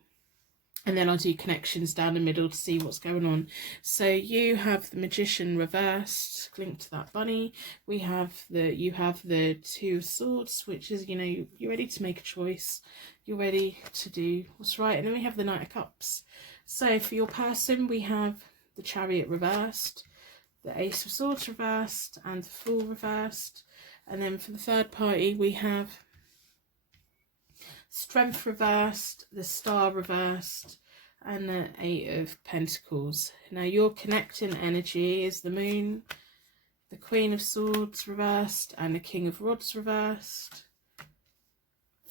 And then I'll do connections down the middle to see what's going on. So you have the Magician reversed, linked to that bunny. You have the 2 of Swords, which is, you know, you're ready to make a choice. You're ready to do what's right. And then we have the Knight of Cups. So for your person, we have the Chariot reversed, the Ace of Swords reversed, and the Fool reversed. And then for the third party, we have Strength reversed, the Star reversed, and the 8 of Pentacles. Now your connecting energy is the Moon. the Queen of Swords reversed and the King of Rods reversed.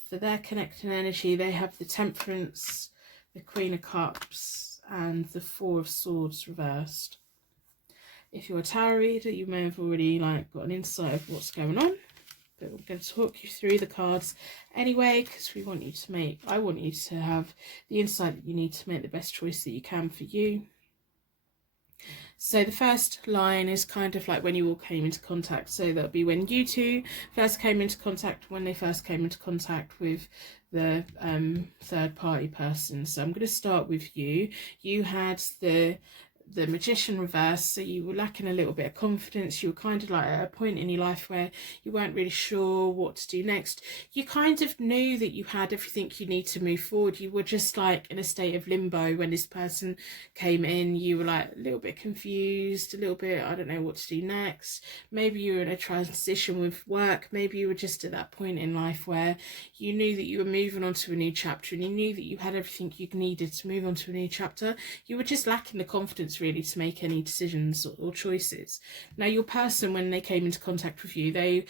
For their connecting energy, they have the Temperance, the Queen of Cups, and the Four of Swords reversed. If you're a tarot reader, you may have already got an insight of what's going on, but we're going to talk you through the cards anyway, because I want you to have the insight that you need to make the best choice that you can for you. So the first line is kind of like when you all came into contact. So that'll be when you two first came into contact, when they first came into contact with the third party person. So I'm going to start with you. You had the Magician reverse, so you were lacking a little bit of confidence. You were kind of like at a point in your life where you weren't really sure what to do next. You kind of knew that you had everything you need to move forward. You were just like in a state of limbo when this person came in. You were like a little bit confused, a little bit, I don't know what to do next. Maybe you were in a transition with work. Maybe you were just at that point in life where you knew that you were moving on to a new chapter, and you knew that you had everything you needed to move on to a new chapter. You were just lacking the confidence really to make any decisions or choices. Now your person, when they came into contact with you, they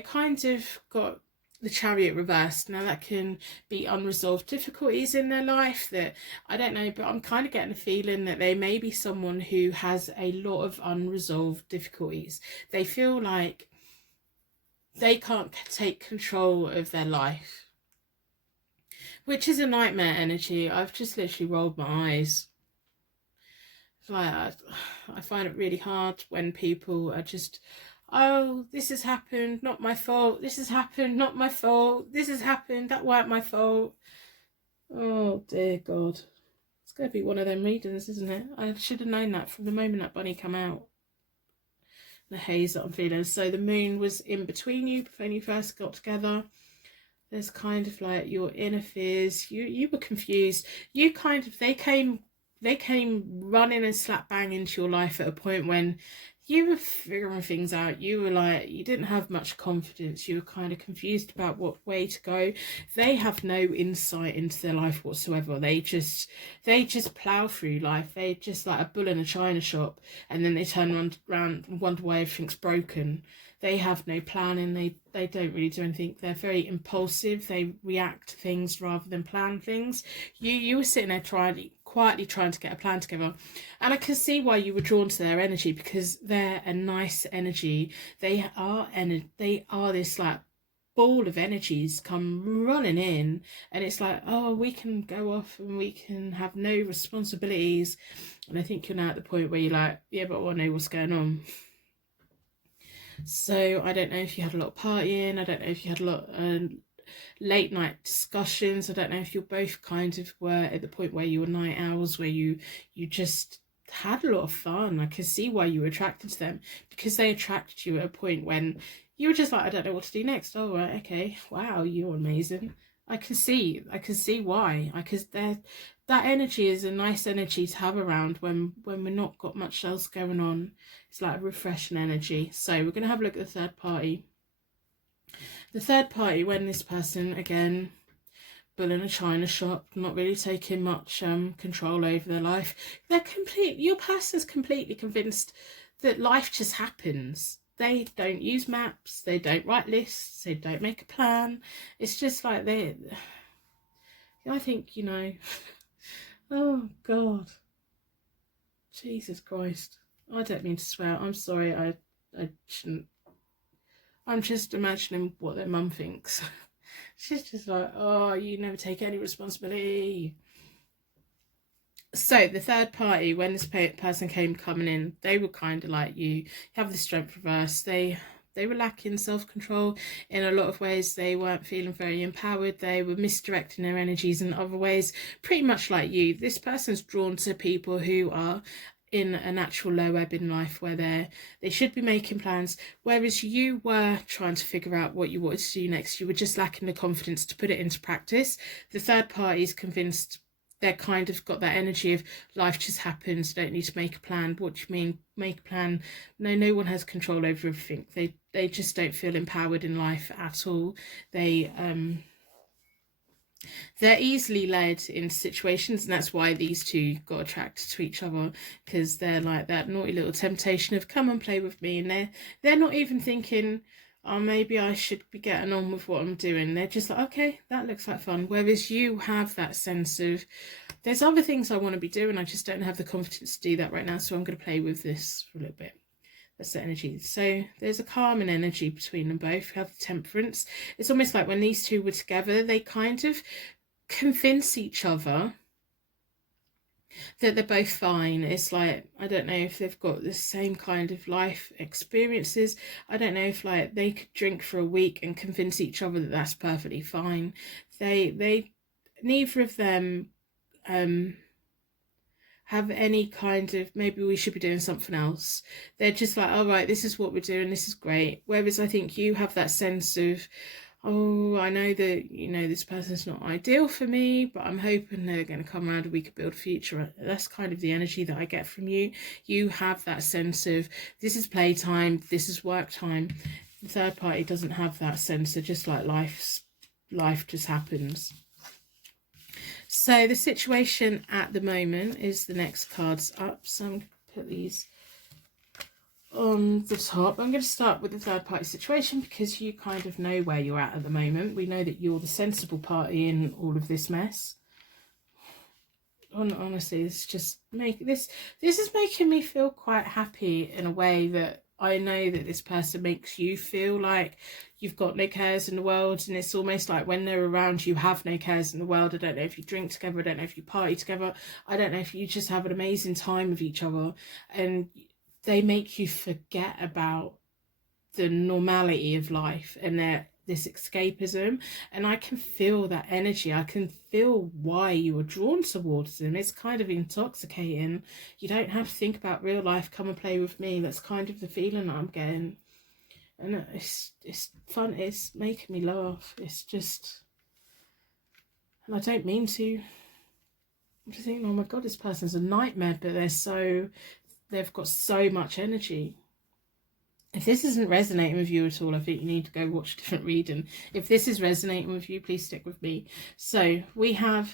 kind of got the Chariot reversed. Now that can be unresolved difficulties in their life, that I don't know, but I'm kind of getting a feeling that they may be someone who has a lot of unresolved difficulties. They feel like they can't take control of their life, which is a nightmare energy. I've just literally rolled my eyes. I find it really hard when people are just, oh, this has happened, not my fault. This has happened, not my fault. This has happened, that weren't my fault. Oh dear God. It's going to be one of them readings, isn't it? I should have known that from the moment that bunny came out. The haze that I'm feeling. So the moon was in between you when you first got together. There's kind of like your inner fears. You were confused. You kind of, they came running and slap bang into your life at a point when you were figuring things out. You were like, you didn't have much confidence. You were kind of confused about what way to go. They have no insight into their life whatsoever. They just plow through life. They just like a bull in a china shop, and then they turn around and wonder why everything's broken. They have no planning. They don't really do anything. They're very impulsive. They react to things rather than plan things. You were sitting there quietly trying to get a plan together, and I can see why you were drawn to their energy, because they're a nice energy. They are this like ball of energies come running in, and it's like, oh, we can go off and we can have no responsibilities. And I think you're now at the point where you're like, yeah, but I want to know what's going on. So I don't know if you had a lot of partying. I don't know if you had a lot of late night discussions. I don't know if you both kind of were at the point where you were night owls, where you just had a lot of fun. I can see why you were attracted to them, because they attracted you at a point when you were just like, I don't know what to do next. Oh, right, okay, wow, you're amazing. I can see why. Because that energy is a nice energy to have around when we're not got much else going on. It's like a refreshing energy. So we're going to have a look at the third party. The third party, when this person, again, bull in a china shop, not really taking much control over their life. Your person's completely convinced that life just happens. They don't use maps, they don't write lists, they don't make a plan. It's just like I think, oh God, Jesus Christ. I don't mean to swear, I'm sorry, I shouldn't. I'm just imagining what their mum thinks. She's just like, oh, you never take any responsibility. So the third party, when this person coming in, they were kind of like you have the strength reverse. They were lacking self-control in a lot of ways. They weren't feeling very empowered. They were misdirecting their energies in other ways, pretty much like you. This person's drawn to people who are in a natural low ebb in life, where they should be making plans, whereas you were trying to figure out what you wanted to do next. You were just lacking the confidence to put it into practice. The third party is convinced. They're kind of got that energy of life just happens, don't need to make a plan. What do you mean make a plan? No one has control over everything. They just don't feel empowered in life at all. They They're easily led into situations, and that's why these two got attracted to each other, because they're like that naughty little temptation of come and play with me, and they're not even thinking, oh, maybe I should be getting on with what I'm doing. They're just like, okay, that looks like fun. Whereas you have that sense of, there's other things I want to be doing, I just don't have the confidence to do that right now, so I'm going to play with this for a little bit. That's the energy. So there's a calm and energy between them both. You have the temperance. It's almost like when these two were together, they kind of convince each other that they're both fine. It's like, I don't know if they've got the same kind of life experiences. I don't know if like they could drink for a week and convince each other that that's perfectly fine. They neither of them have any kind of, maybe we should be doing something else. They're just like, all right, this is what we're doing, this is great. Whereas I think you have that sense of, oh, I know that, you know, this person's not ideal for me, but I'm hoping they're going to come around and we could build a future. That's kind of the energy that I get from you. You have that sense of, this is playtime, this is work time. The third party doesn't have that sense of, just like life just happens. So the situation at the moment is the next cards up. So I'm going to put these on the top. I'm going to start with the third party situation because you kind of know where you're at the moment. We know that you're the sensible party in all of this mess. Honestly, it's just this is making me feel quite happy in a way that I know that this person makes you feel like you've got no cares in the world, and it's almost like when they're around you have no cares in the world. I don't know if you drink together, I don't know if you party together, I don't know if you just have an amazing time with each other, and they make you forget about the normality of life and this escapism, and I can feel that energy. I can feel why you were drawn towards them. It's kind of intoxicating. You don't have to think about real life. Come and play with me. That's kind of the feeling I'm getting, and it's fun. It's making me laugh. It's just, and I don't mean to. I'm just thinking, oh my god, this person's a nightmare, but they've got so much energy. If this isn't resonating with you at all, I think you need to go watch a different reading. If this is resonating with you, please stick with me. So we have,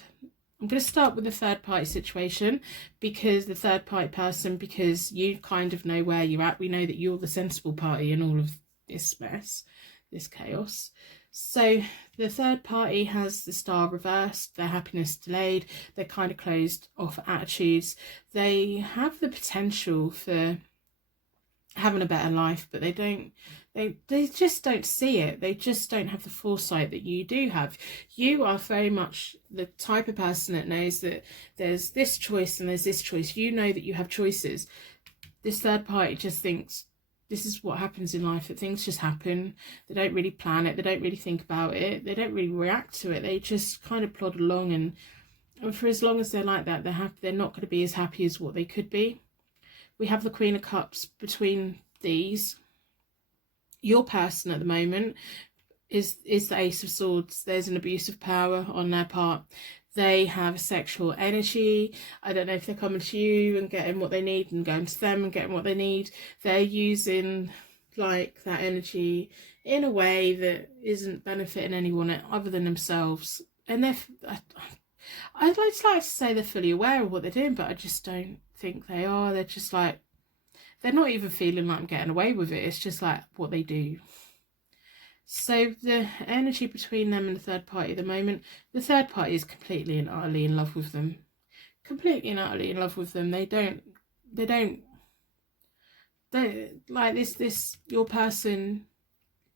I'm going to start with the third party situation, because the third party person, because you kind of know where you're at. We know that you're the sensible party in all of this mess, this chaos. So the third party has the star reversed, their happiness delayed, they're kind of closed off attitudes. They have the potential for having a better life, but they just don't see it. They just don't have the foresight that you do have. You are very much the type of person that knows that there's this choice and there's this choice. You know that you have choices. This third party just thinks this is what happens in life, that things just happen. They don't really plan it, they don't really think about it, they don't really react to it. They just kind of plod along, and for as long as they're like that, they're not going to be as happy as what they could be. We have the Queen of Cups between these. Your person at the moment is the Ace of Swords. There's an abuse of power on their part. They have sexual energy. I don't know if they're coming to you and getting what they need and going to them and getting what they need. They're using like that energy in a way that isn't benefiting anyone other than themselves. And I'd like to say they're fully aware of what they're doing, but I just don't think they are. They're just like, they're not even feeling like I'm getting away with it. It's just like what they do. So the energy between them and the third party at the moment, the third party is completely and utterly in love with them. Completely and utterly in love with them. They like this, your person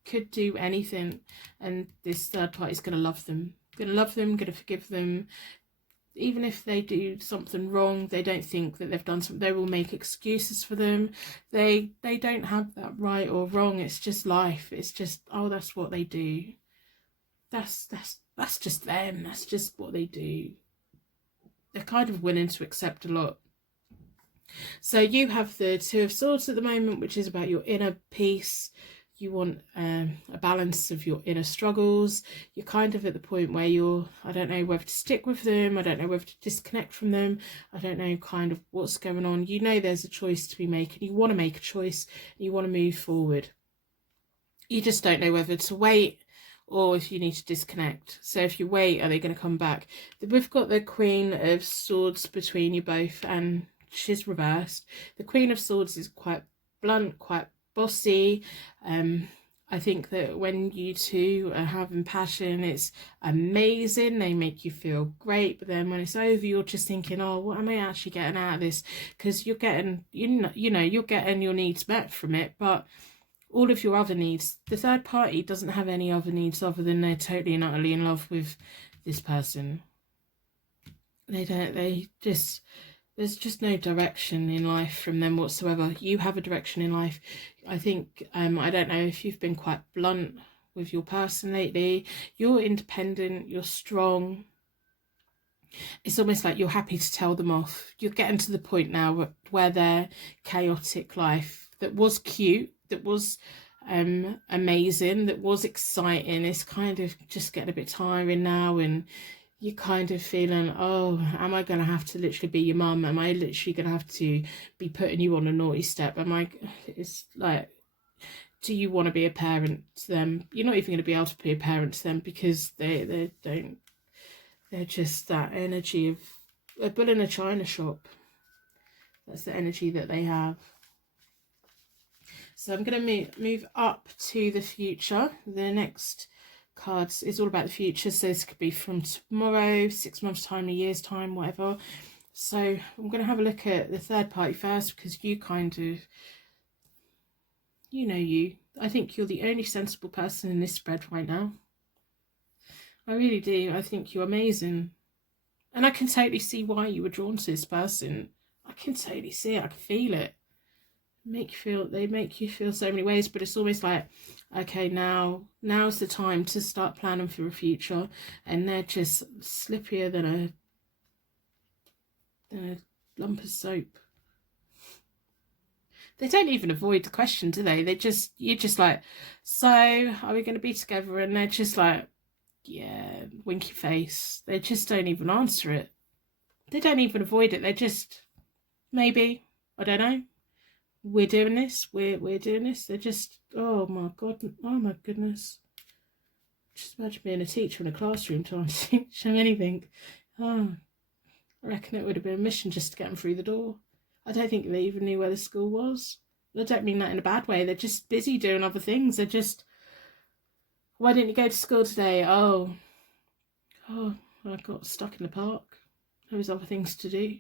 could do anything, and this third party is going to love them. Going to forgive them. Even if they do something wrong, they don't think that they've done something. They will make excuses for them. They don't have that right or wrong. It's just life. It's just, oh, that's what they do. That's just them. That's just what they do. They're kind of willing to accept a lot. So you have the Two of Swords at the moment, which is about your inner peace. You want a balance of your inner struggles. You're kind of at the point where I don't know whether to stick with them. I don't know whether to disconnect from them. I don't know kind of what's going on. You know there's a choice to be made. You want to make a choice. You want to move forward. You just don't know whether to wait or if you need to disconnect. So if you wait, are they going to come back? We've got the Queen of Swords between you both, and she's reversed. The Queen of Swords is quite blunt, quite bossy. I think that when you two are having passion, it's amazing. They make you feel great. But then when it's over, you're just thinking, oh, what am I actually getting out of this? Because you're getting, you're getting your needs met from it. But all of your other needs, the third party doesn't have any other needs other than they're totally and utterly in love with this person. There's just no direction in life from them whatsoever. You have a direction in life. I think, I don't know if you've been quite blunt with your person lately. You're independent, you're strong. It's almost like you're happy to tell them off. You're getting to the point now where their chaotic life that was cute, that was amazing, that was exciting, it's kind of just getting a bit tiring now, and you're kind of feeling, oh, am I going to have to literally be your mum? Am I literally going to have to be putting you on a naughty step? It's like, do you want to be a parent to them? You're not even going to be able to be a parent to them because they're just that energy of a bull in a china shop. That's the energy that they have. So I'm going to move up to the future. The next cards is all about the future, so this could be from tomorrow, 6 months time, a year's time, whatever. So I'm going to have a look at the third party first, because you kind of, I think you're the only sensible person in this spread right now. I really do. I think you're amazing, and I can totally see why you were drawn to this person. I can totally see it. I can feel it. They make you feel so many ways, but it's almost like, okay, now's the time to start planning for a future, and they're just slippier than a lump of soap. They don't even avoid the question, do they? You're just like, so are we going to be together? And they're just like, yeah, winky face. They just don't even answer it. They don't even avoid it. They're just, maybe, I don't know. We're doing this. We're doing this. They're just, oh my god, oh my goodness. Just imagine being a teacher in a classroom trying to teach them anything. Oh, I reckon it would have been a mission just to get them through the door. I don't think they even knew where the school was. I don't mean that in a bad way. They're just busy doing other things. They're just, why didn't you go to school today? Oh, I got stuck in the park. There was other things to do.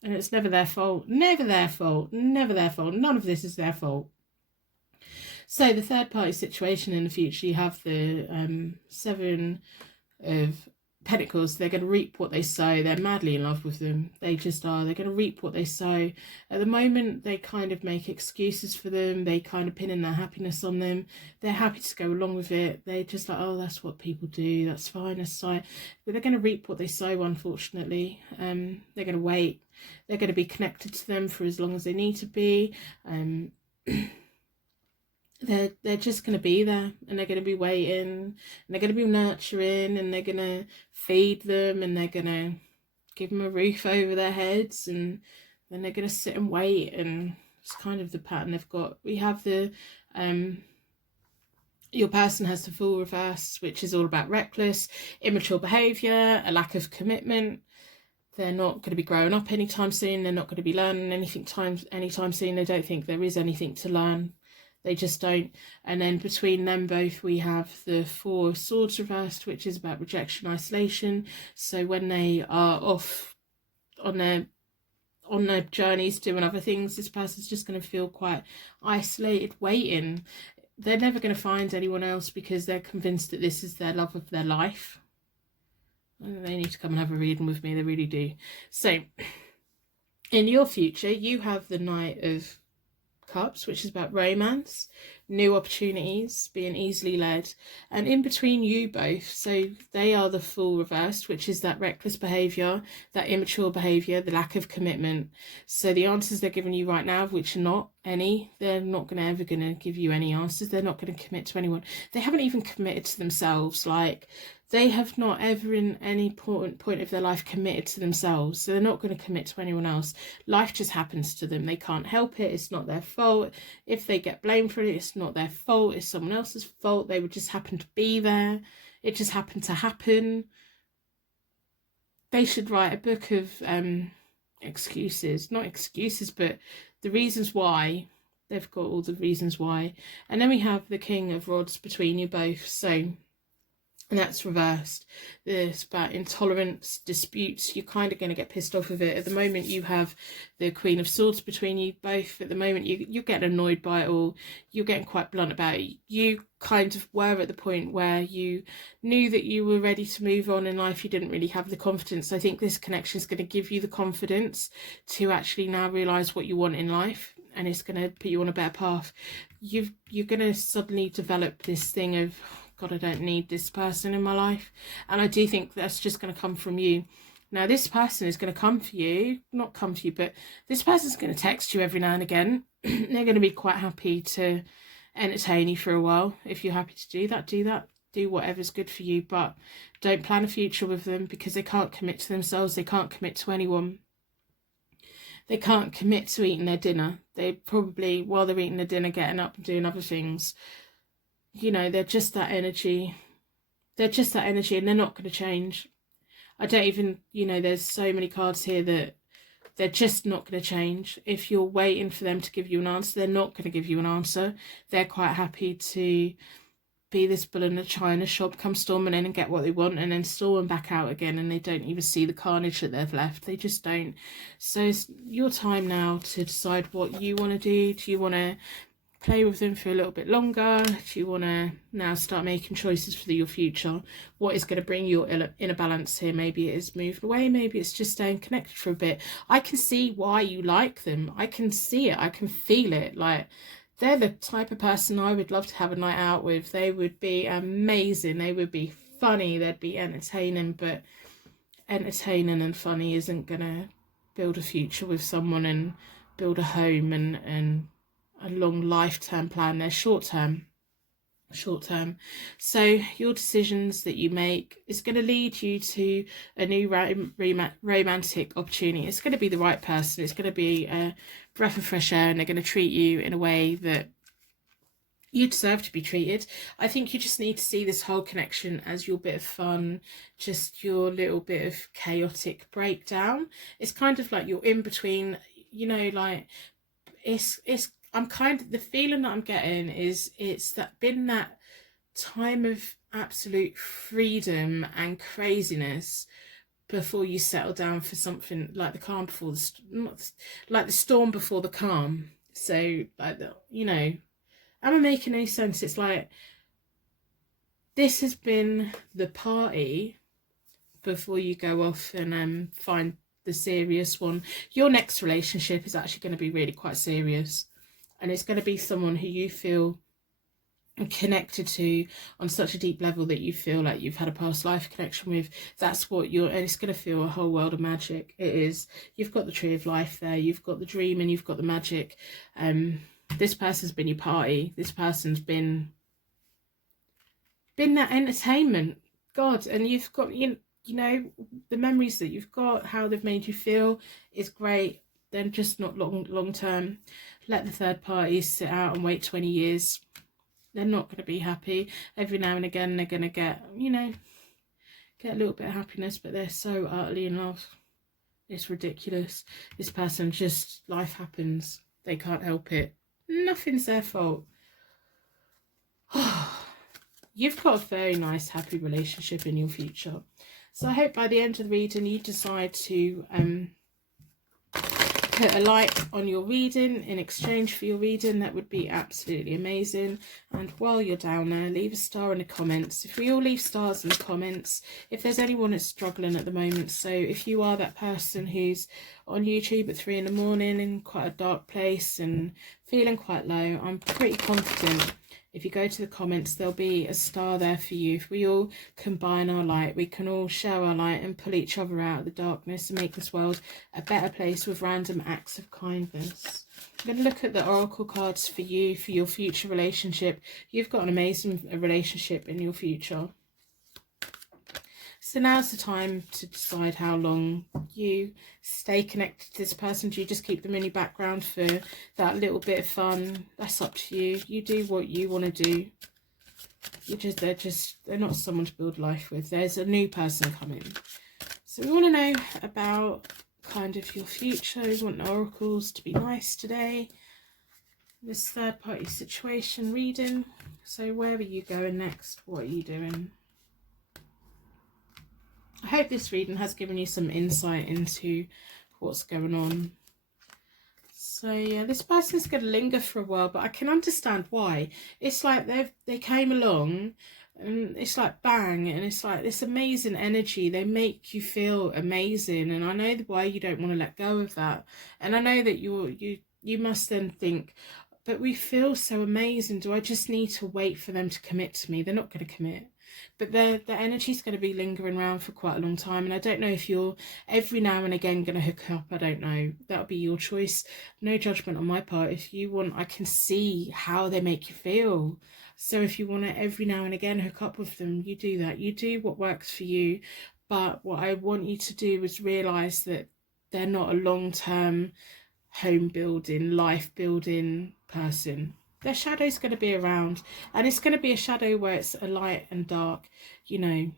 And it's never their fault. Never their fault. Never their fault. None of this is their fault. So the third party situation in the future, you have the 7 of Pentacles. They're going to reap what they sow. They're madly in love with them. They just are. They're going to reap what they sow. At the moment, they kind of make excuses for them. They kind of pin in their happiness on them. They're happy to go along with it. They're just like, oh, that's what people do. That's fine. That's fine. But they're going to reap what they sow, unfortunately. They're going to wait. They're going to be connected to them for as long as they need to be. They're just going to be there, and they're going to be waiting, and they're going to be nurturing, and they're going to feed them, and they're going to give them a roof over their heads, and then they're going to sit and wait. And it's kind of the pattern they've got. We have the your person has the Fool reverse, which is all about reckless, immature behaviour, a lack of commitment. They're not going to be growing up anytime soon. They're not going to be learning anything anytime soon. They don't think there is anything to learn. They just don't. And then between them both, we have the 4 of Swords reversed, which is about rejection, isolation. So when they are off on their journeys doing other things, this person's just going to feel quite isolated, waiting. They're never going to find anyone else because they're convinced that this is their love of their life. They need to come and have a reading with me. They really do. So in your future, you have the Knight of Cups, which is about romance, new opportunities, being easily led. And in between you both, so they are the Fool reversed, which is that reckless behaviour, that immature behaviour, the lack of commitment. So the answers they're giving you right now, which are not any, they're not ever going to give you any answers. They're not going to commit to anyone. They haven't even committed to themselves. Like, they have not ever in any important point of their life committed to themselves. So they're not going to commit to anyone else. Life just happens to them. They can't help it. It's not their fault. If they get blamed for it, it's not their fault. It's someone else's fault. They would just happen to be there. It just happened to happen. They should write a book of excuses. Not excuses, but the reasons why. They've got all the reasons why. And then we have the King of Rods between you both. So... and that's reversed. This about intolerance, disputes, you're kind of going to get pissed off of it. At the moment you have the Queen of Swords between you both. At the moment you're getting annoyed by it all. You're getting quite blunt about it. You kind of were at the point where you knew that you were ready to move on in life. You didn't really have the confidence. I think this connection is going to give you the confidence to actually now realise what you want in life. And it's going to put you on a better path. You're going to suddenly develop this thing of... God, I don't need this person in my life. And I do think that's just going to come from you. Now, this person is going to come for you, not come for you, but this person's going to text you every now and again. They're going to be quite happy to entertain you for a while. If you're happy to do that, do that. Do whatever's good for you, but don't plan a future with them because they can't commit to themselves. They can't commit to anyone. They can't commit to eating their dinner. They probably, while they're eating their dinner, getting up and doing other things. You know, they're just that energy. They're just that energy and they're not going to change. I don't even, you know, there's so many cards here that they're just not going to change. If you're waiting for them to give you an answer, they're not going to give you an answer. They're quite happy to be this bull in a china shop, come storming in and get what they want and then storm back out again, and they don't even see the carnage that they've left. They just don't. So it's your time now to decide what you want to do. Do you want to play with them for a little bit longer? Do you want to now start making choices for your future? What is going to bring your inner balance here? Maybe it is moving away, maybe it's just staying connected for a bit. I can see why you like them. I can see it, I can feel it. Like, they're the type of person I would love to have a night out with. They would be amazing, they would be funny, they'd be entertaining, but entertaining and funny isn't going to build a future with someone and build a home and a long lifetime plan. They're short term. So your decisions that you make is going to lead you to a new romantic opportunity. It's going to be the right person. It's going to be a breath of fresh air, and they're going to treat you in a way that you deserve to be treated. I think you just need to see this whole connection as your bit of fun, just your little bit of chaotic breakdown. It's kind of like you're in between, you know, like it's I'm kind of, the feeling that I'm getting is it's been that time of absolute freedom and craziness before you settle down for something like the calm before like the storm before the calm. So like you know, am I making any sense? It's like this has been the party before you go off and find the serious one. Your next relationship is actually going to be really quite serious. And it's going to be someone who you feel connected to on such a deep level that you feel like you've had a past life connection with. That's what and it's going to feel a whole world of magic. It is. You've got the tree of life there. You've got the dream and you've got the magic. This person's been your party. This person's been that entertainment. God, and you've got, you know, the memories that you've got, how they've made you feel is great. Then just not long term. Let the third parties sit out and wait 20 years. They're not going to be happy. Every now and again they're going to get, you know, get a little bit of happiness, but they're so utterly in love. It's ridiculous. This person just, life happens. They can't help it. Nothing's their fault. You've got a very nice, happy relationship in your future. So I hope by the end of the reading you decide to put a like on your reading in exchange for your reading. That would be absolutely amazing. And while you're down there, leave a star in the comments. If we all leave stars in the comments, if there's anyone that's struggling at the moment, so if you are that person who's on YouTube at 3 in the morning in quite a dark place and feeling quite low, I'm pretty confident if you go to the comments, there'll be a star there for you. If we all combine our light, we can all share our light and pull each other out of the darkness and make this world a better place with random acts of kindness. I'm going to look at the oracle cards for you, for your future relationship. You've got an amazing relationship in your future. So now's the time to decide how long you stay connected to this person. Do you just keep them in your background for that little bit of fun? That's up to you. You do what you want to do. They're not someone to build life with. There's a new person coming. So we want to know about kind of your future. We want oracles to be nice today. This third party situation reading. So where are you going next? What are you doing? I hope this reading has given you some insight into what's going on. So yeah, this person's going to linger for a while, but I can understand why. It's like they came along and it's like bang, and it's like this amazing energy. They make you feel amazing, and I know why you don't want to let go of that. And I know that you must then think, but we feel so amazing. Do I just need to wait for them to commit to me? They're not going to commit. But the energy's going to be lingering around for quite a long time. And I don't know if you're every now and again going to hook up. I don't know. That'll be your choice. No judgment on my part. If you want, I can see how they make you feel. So if you want to every now and again hook up with them, you do that. You do what works for you. But what I want you to do is realise that they're not a long-term home building, life building person. Their shadow's going to be around, and it's going to be a shadow where it's a light and dark. You know,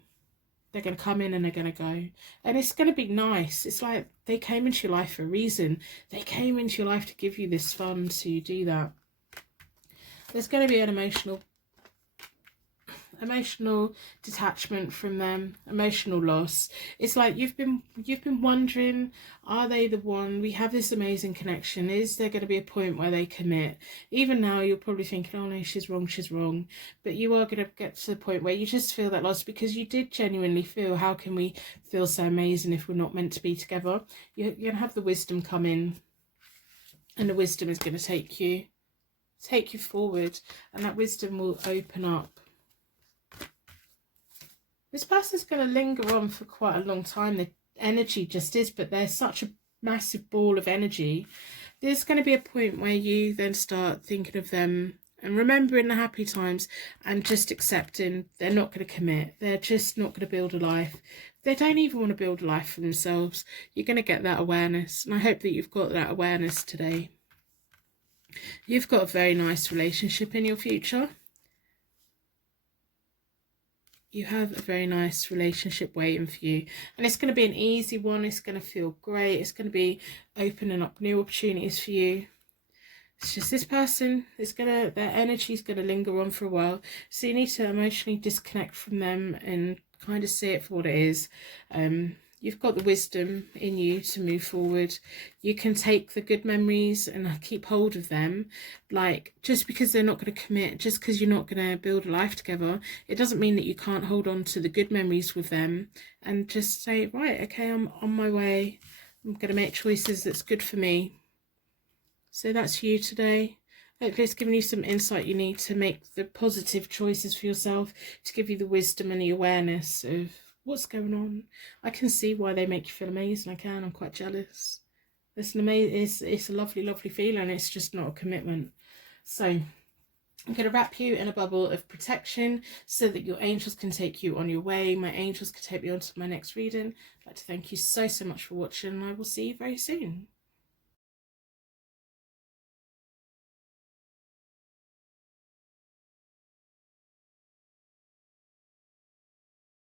they're going to come in and they're going to go, and it's going to be nice. It's like they came into your life for a reason. They came into your life to give you this fun, to do that. There's going to be an emotional detachment from them, emotional loss. It's like you've been wondering, are they the one? We have this amazing connection. Is there going to be a point where they commit? Even now you're probably thinking, oh no, she's wrong, but you are going to get to the point where you just feel that loss, because you did genuinely feel, how can we feel so amazing if we're not meant to be together? You're going to have the wisdom come in, and the wisdom is going to take you forward, and that wisdom will open up. This person's going to linger on for quite a long time. The energy just is, but they're such a massive ball of energy. There's going to be a point where you then start thinking of them and remembering the happy times, and just accepting they're not going to commit. They're just not going to build a life. They don't even want to build a life for themselves. You're going to get that awareness, and I hope that you've got that awareness today. You've got a very nice relationship in your future. You have a very nice relationship waiting for you, and it's going to be an easy one. It's going to feel great. It's going to be opening up new opportunities for you. It's just this person is their energy is going to linger on for a while, so you need to emotionally disconnect from them and kind of see it for what it is. You've got the wisdom in you to move forward. You can take the good memories and keep hold of them. Like, just because they're not going to commit, just because you're not going to build a life together, it doesn't mean that you can't hold on to the good memories with them and just say, right, okay, I'm on my way. I'm going to make choices that's good for me. So that's you today. Hopefully it's given you some insight you need to make the positive choices for yourself, to give you the wisdom and the awareness of what's going on. I can see why they make you feel amazing. I'm quite jealous. It's an amazing, it's a lovely feeling. It's just not a commitment. So I'm going to wrap you in a bubble of protection so that your angels can take you on your way. My angels can take me on to my next reading. I'd like to thank you so much for watching, and I will see you very soon.